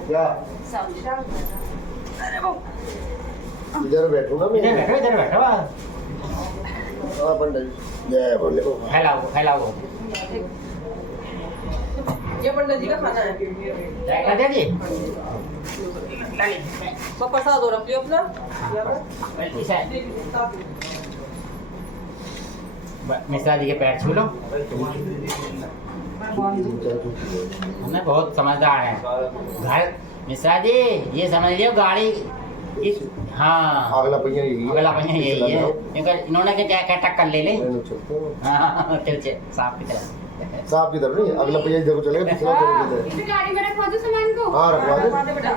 क्या इधर बैठो ना इधर बैठो हाँ पंडित जय बोले फैलाओ फैलाओ ये पंडित जी का खाना है दे जी तो प्रसाद हो रख लियो अपना मिश्रा जी के पैर छू लो हमें बहुत समझदार है घर मिश्रा जी ये समझ लियो गाड़ी हाँ अगला पहिया यही अगला पहिया यही है क्योंकि इन्होंने क्या क्या टक्कर ले ली हाँ चल साफ की तरह साहब की तरफ नहीं अगला पहिया इधर को चलेगा पिछला उधर को चलेगा इसे गाड़ी में रखवा दो सामान को हाँ रखवा दे बेटा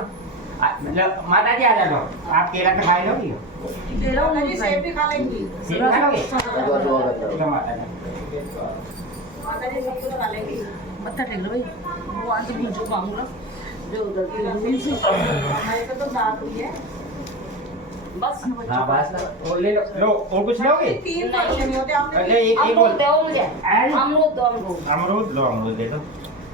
मतलब माता जी आ जाओ आप केला तो खाए लोगी जी सेब भी खा लेंगी सेब खा लोगे अगला जो आ रहा ठीक है माता जी माता जी सब कुछ खा लेंगी मत्था टेक लो भाई भगवान से पूछो मांगूंगा जो उधर की हमारे का तो दांत ही है बस हाँ बस और ले लो और कुछ लोगे तीन पैसे नहीं होते आपने ले एक बोल अमरूद दो मुझे अमरूद दो अमरूद अमरूद लो अमरूद दे दो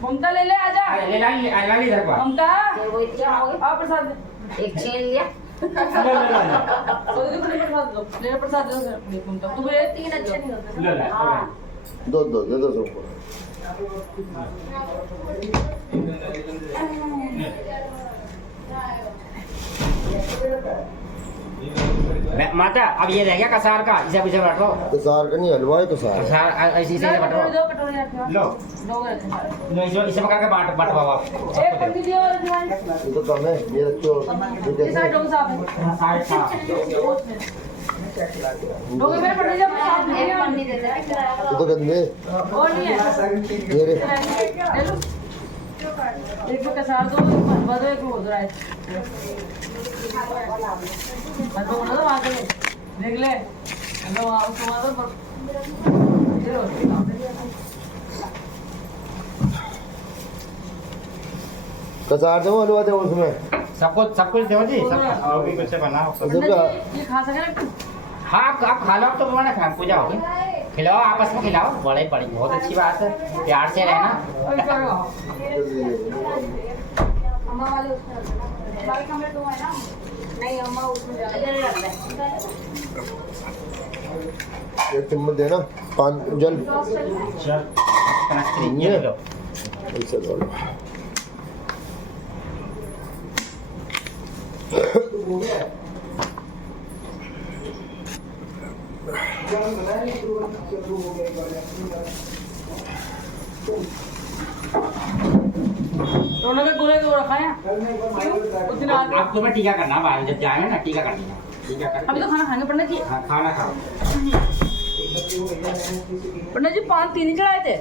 ममता ले ले आजा ले ला इधर को ममता वो क्या हो गया आप प्रसाद एक छीन लिया तो देखो प्रसाद लो ले प्रसाद लो ममता तू ले तीन अच्छे नहीं होते ले ले दो दे दो सबको माता अब ये रह गया कसार का इसे पीछे बैठो कसार का नहीं हलवा है कसार कसार ऐसे इसे बैठो दो कटोरे रखे लो दो रखे लो इसे पकड़ के बांट बांटो आप एक पंडित जी और रखवाएं ये तो कम है ये रखो ये ये कैसे साइड डोग साहब साइड का डोग मेरे पंडित जी प्रसाद एक नहीं पन्नी दे दे ये तो गंदे और नहीं है ये रे ले लो एक में कसार दो भरवा दो एक उधर आए तो बोलो तो वहाँ के देख ले हेलो वहाँ उसको वहाँ तो चलो कसार दो हलवा दो उसमें सब कुछ दो जी सब और भी कुछ बनाओ ये खा सके ना हाँ आप खा लो तो तुम्हारा खान पूजा होगी खिलाओ आपस में खिलाओ बड़े बड़ी बहुत अच्छी बात है प्यार से रहना अम्मा वाले उसमें बाकी कमरे दो है ना नहीं अम्मा उसमें इधर ही रख दे एक चम्मच देना पान जल चल कनस्त्री ये लो ऐसे दो रोना के गोले दो रखा है उस दिन आज आपको मैं टीका करना बाद में जब जाएंगे ना टीका करना टीका अभी कर तो खाना खाएंगे पंडित जी हाँ खाना खाओ पंडित जी पान तीन ही चढ़ाए थे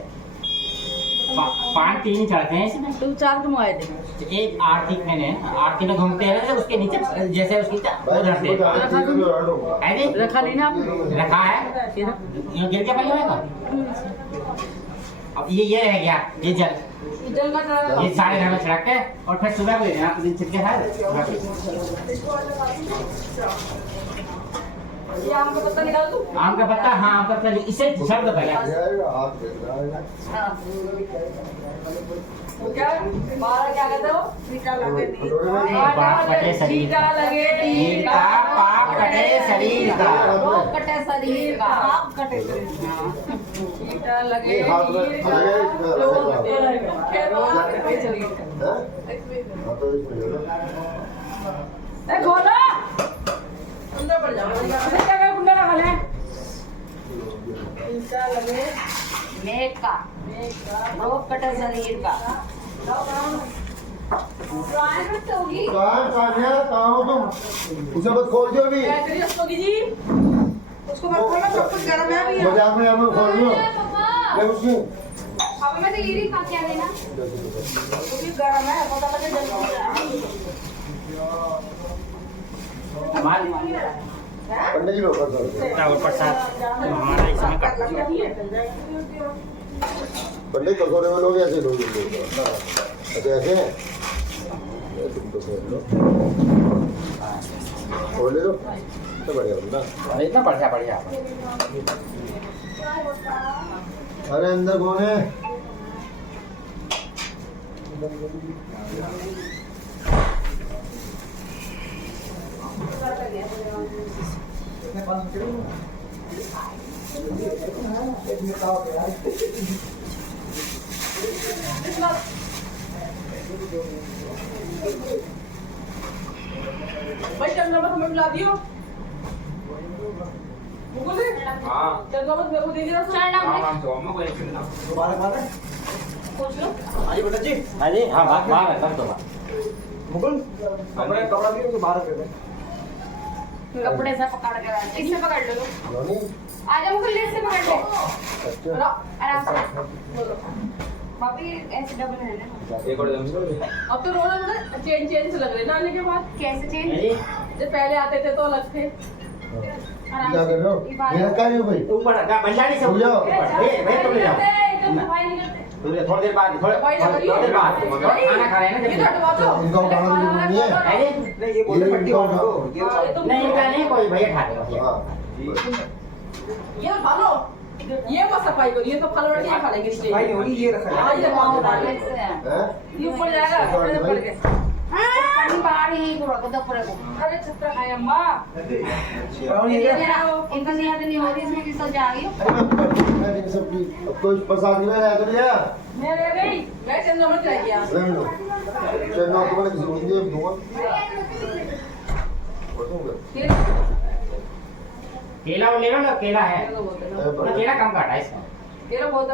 पान तीन ही चढ़ते हैं इसमें तो चार क्यों आए थे एक आरती में घूमते हैं ना उसके नीचे जैसे उसकी वो धरते हैं ऐसे रखा नहीं ना आपने रखा है ये ना ये गिर के पड़ी होगा अब ये रह गया ये जल जल का चढ़ा ये सारे घर में छिड़क के और फिर सुबह को दे देना दिन छिड़के है ये आम का पत्ता निकाल दूं आम का पत्ता हाँ आम का पत्ता इसे छड़ दो पहले हाथ देख रहा है क्या बारह क्या कहते हो टीका लगे पाप कटे शरीर टीका लगे टीका पाप कटे शरीर का रोग कटे शरीर का पाप कटे टीका लगे हाथ में रोग कटे शरीर का हाँ तो इसमें ए खोलो अंदर पड़ जाओ क्या कर कुंडा रखा ले इनका लगे मेघ का रोग कट शरीर का कहाँ हो तुम? उसे मत खोल दो अभी। क्या करिए उसको जी उसको मत खोलना, सब कुछ गर्म है अभी। मजाक में हमें खोल दो। ले उसको। अब मैं तो ये खा के आ गई ना। क्योंकि गर्म है, पता लगे जल्दी। हमारे पंडित जी लोग और प्रसाद हमारा इसमें का पंडित कसौरे में लोग ऐसे लोग अच्छा ऐसे हैं तुम तो खोल लो खोल ले लो तो बढ़िया बंदा इतना बढ़िया अरे अंदर कौन है भाई चंद्रमा को मिला दियो। मुकुल हाँ चंद्रमा मेरे को दे दिया। हाँ तो मैं कोई नहीं ना पूछ लो। आइए बेटा जी। हाँ जी हाँ बाहर है सब तो मुकुल अपने कपड़ा भी बाहर कर दे। कपड़े से पकड़ के रख इससे पकड़ लो। नॉनी आजा मुकुल इससे पकड़ ले। अच्छा आराम से। भाभी ऐसे डबल है ना। एक और जम अब तो रोज चेंज लग रहे ना आने के बाद। कैसे हाँ चेंज? जी जब पहले आते थे तो अलग थे। क्या कर रहे हो ये रखा है भाई ऊपर का बंजारी से हो जाओ। भाई तुम ले जाओ सफाई नहीं करते। थोड़ी देर बाद थोड़ी देर बाद खाना खा रहे हैं ना ये जब तो हटवा दो। इनका उठाना तो जरूरी नहीं है है जी? नहीं ये बोलते पट्टी वाला दो। ये हाँ, ये तो नहीं इनका नहीं कोई भैया खा लेगा हाँ ये खा लो। ये मत सफाई करो, ये तो फल वड़ के खा लेंगे इसलिए। भाई नहीं होगी ये रखा हाँ, है। ये रखवा दो बाहर। हैं ये ऊपर जाएगा, ऊपर पड़ के। पानी बाहर ही को रख दो पूरे को अरे छत्र खाए अम्मा। और ये इनका नियत नहीं हो रही इसमें किस तरह जा रही हो अरे मैं इन सब की अब तो प्रसाद में आया कर लिया मैं रह गई। मैं चंद्रमा चला गया। ले लो चलो तो मैंने किसी को दिए दूंगा केला वो ले लो केला है ना केला कम काटा है इसमें तेरा बहुत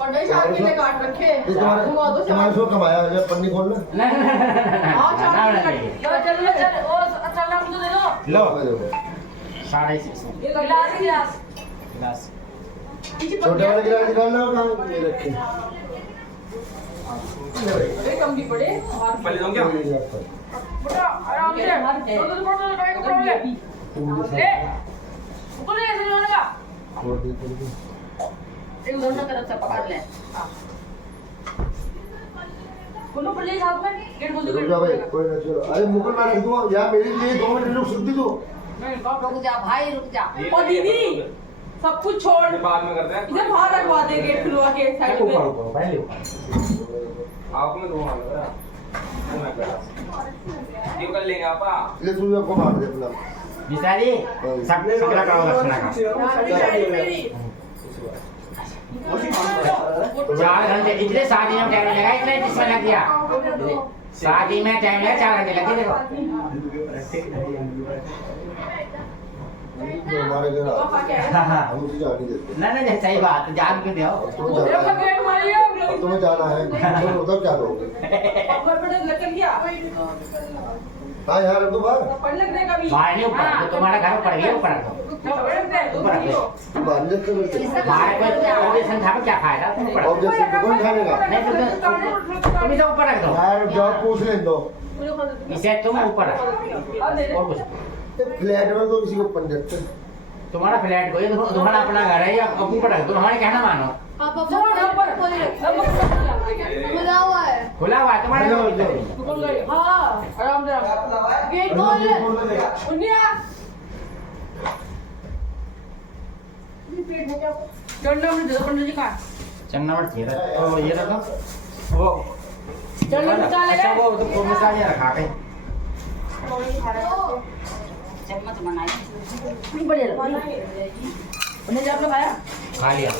पंडित साहब के लिए काट रखे। घुमा दो तुम्हारे सो कमाया है पन्नी खोल ले हाँ चार चल चल ओ चल हम तो दे दो। लो 650 ये गिलास गिलास गिलास छोटे वाले गिलास निकालना और ये रखे अरे कम भी पड़े। पहले दूं क्या बेटा आराम से तो बोतल गाड़ी को पकड़ ले। ले ऊपर ले ऐसे होने का। छोड़ दे एक दोनों तरफ से पकड़ ले बोलो प्लीज हाथ में गेट खोल दो। रुक जा भाई कोई ना चलो अरे मुकुल मैं रख दूंगा यार मेरे लिए 2 मिनट रुक सकती तू नहीं बाप रुक जा भाई रुक जा और दीदी सब कुछ छोड़ ये बाद में करते हैं इधर बाहर रखवा दे गेट खुलवा के साइड ऊपर में। ऊपर पहले ऊपर आप में दो हाल है मैं कर ये कर लेंगे आपा ले तू आपको मार दे अपना मिश्रा जी सब सकला करो दक्षिणा का 4 घंटे इतने शादी में टाइम लगा इतने जिसमें लग गया शादी में टाइम लगा 4 घंटे लगे देखो तो हमारे घर पापा क्या है? हम उसे जाने देते ना ना सही बात जान क्यों दो तुम्हें उधर जाना का है गेट मारिए अब तुम्हें जाना है तो उधर क्या करोगे पापा बड़े निकल गया हाँ यार तो बाहर पढ़ लगने का भी बाहर नहीं ऊपर तो तुम्हारा घर ऊपर गया ऊपर रखो ऊपर रखो तुम बाहर नहीं करते बाहर कोई ऑडिशन था क्या खाएगा तुम ऊपर रखो। ऑब्जेक्ट कौन खानेगा नहीं तुम इसे ऊपर रख दो यार जॉब पूछ ले दो इसे तुम ऊपर रखो और कुछ फ्लैट में तो किसी को पंडित तुम्हारा फ्लैट कोई तुम्हारा अपना घर है या ऊपर रख दो हमारे कहना मानो पापा खुला हुआ है। खुला हुआ है तुम्हारा हाँ आराम से गेट खोल उन्निया चंडा में दे दो पंडित जी का चन्ना मत ये रखो वो ये रखो वो चलो निकाल ले। अच्छा वो मिसाल ये रखा के चम्मच बनाई नहीं बढ़िया पंडित जी आपने खाया खा लिया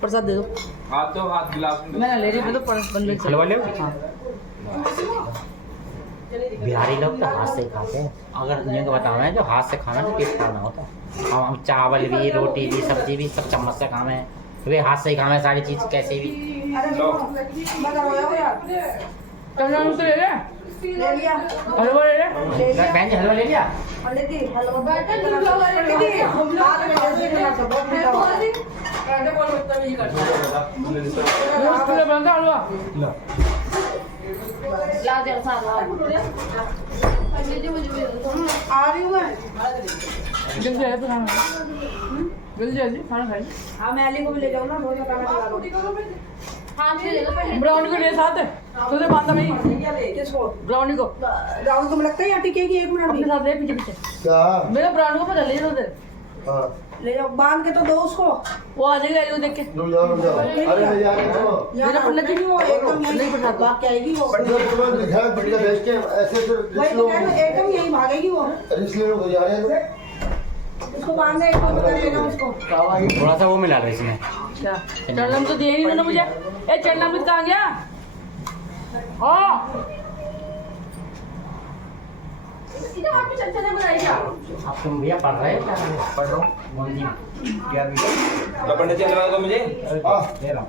प्रसाद दे दो। हाथ तो हाथ गिलास में मैंने ले रही तो पंडित हलवा ले बिहारी लोग तो हाथ से खाते हैं। अगर ये बताओ मैं जो हाथ से खाना तो टेस्ट खाना होता है। हम चावल भी, रोटी भी, सब्जी भी सब चम्मच से खावे हैं, वे हाथ से ही खावे सारी चीज कैसे भी। चमचा ले ले, ले लिया हलवा ले ले। बहन जी हलवा ले लिया। मुझे बनता हलवा। ला दे साथ आ रही हूँ मैं। जल्दी आ तो खाना, जल्दी जल्दी खाना खाइए। हाँ मैं अली को भी ले जाऊँ ना, रोज खाना खिला लो। हाथ से ले लो पहले। ब्राउनी को ले साथ है, तुझे बांधा नहीं। किसको? ब्राउनी को राहुल तुम लगता है यहाँ टिकेगी 1 मिनट अपने भी? साथ ले पीछे पीछे। क्या? मेरे ब्राउनी को पता ले लो उधर, हाँ ले जाओ, बांध के तो दो उसको। वो आ जाएगा वो देख के। रुक जाओ रुक जाओ। अरे नहीं यार देखो, यहाँ पंडित जी वो एकदम नहीं यही प्रसाद। भाग के आएगी वो। जब तुम्हें लिखा है बढ़िया भेज के ऐसे तो वही रिस्क तो कह रही हूँ, एकदम यही भागेगी वो। लोग जा रहे हैं। उसको बांधे, इसको पकड़ लेना उसको। थोड़ा सा वो मिला लो इसमें। क्या चरणम तो दिए ही नहीं ना मुझे। ए चरणम कहाँ गया? हाँ अब तुम भैया पढ़ रहे हो क्या? पढ़ रहा हूँ। मोदी क्या भी तो पंडित जी हलवा दो मुझे। दे रहा हूँ।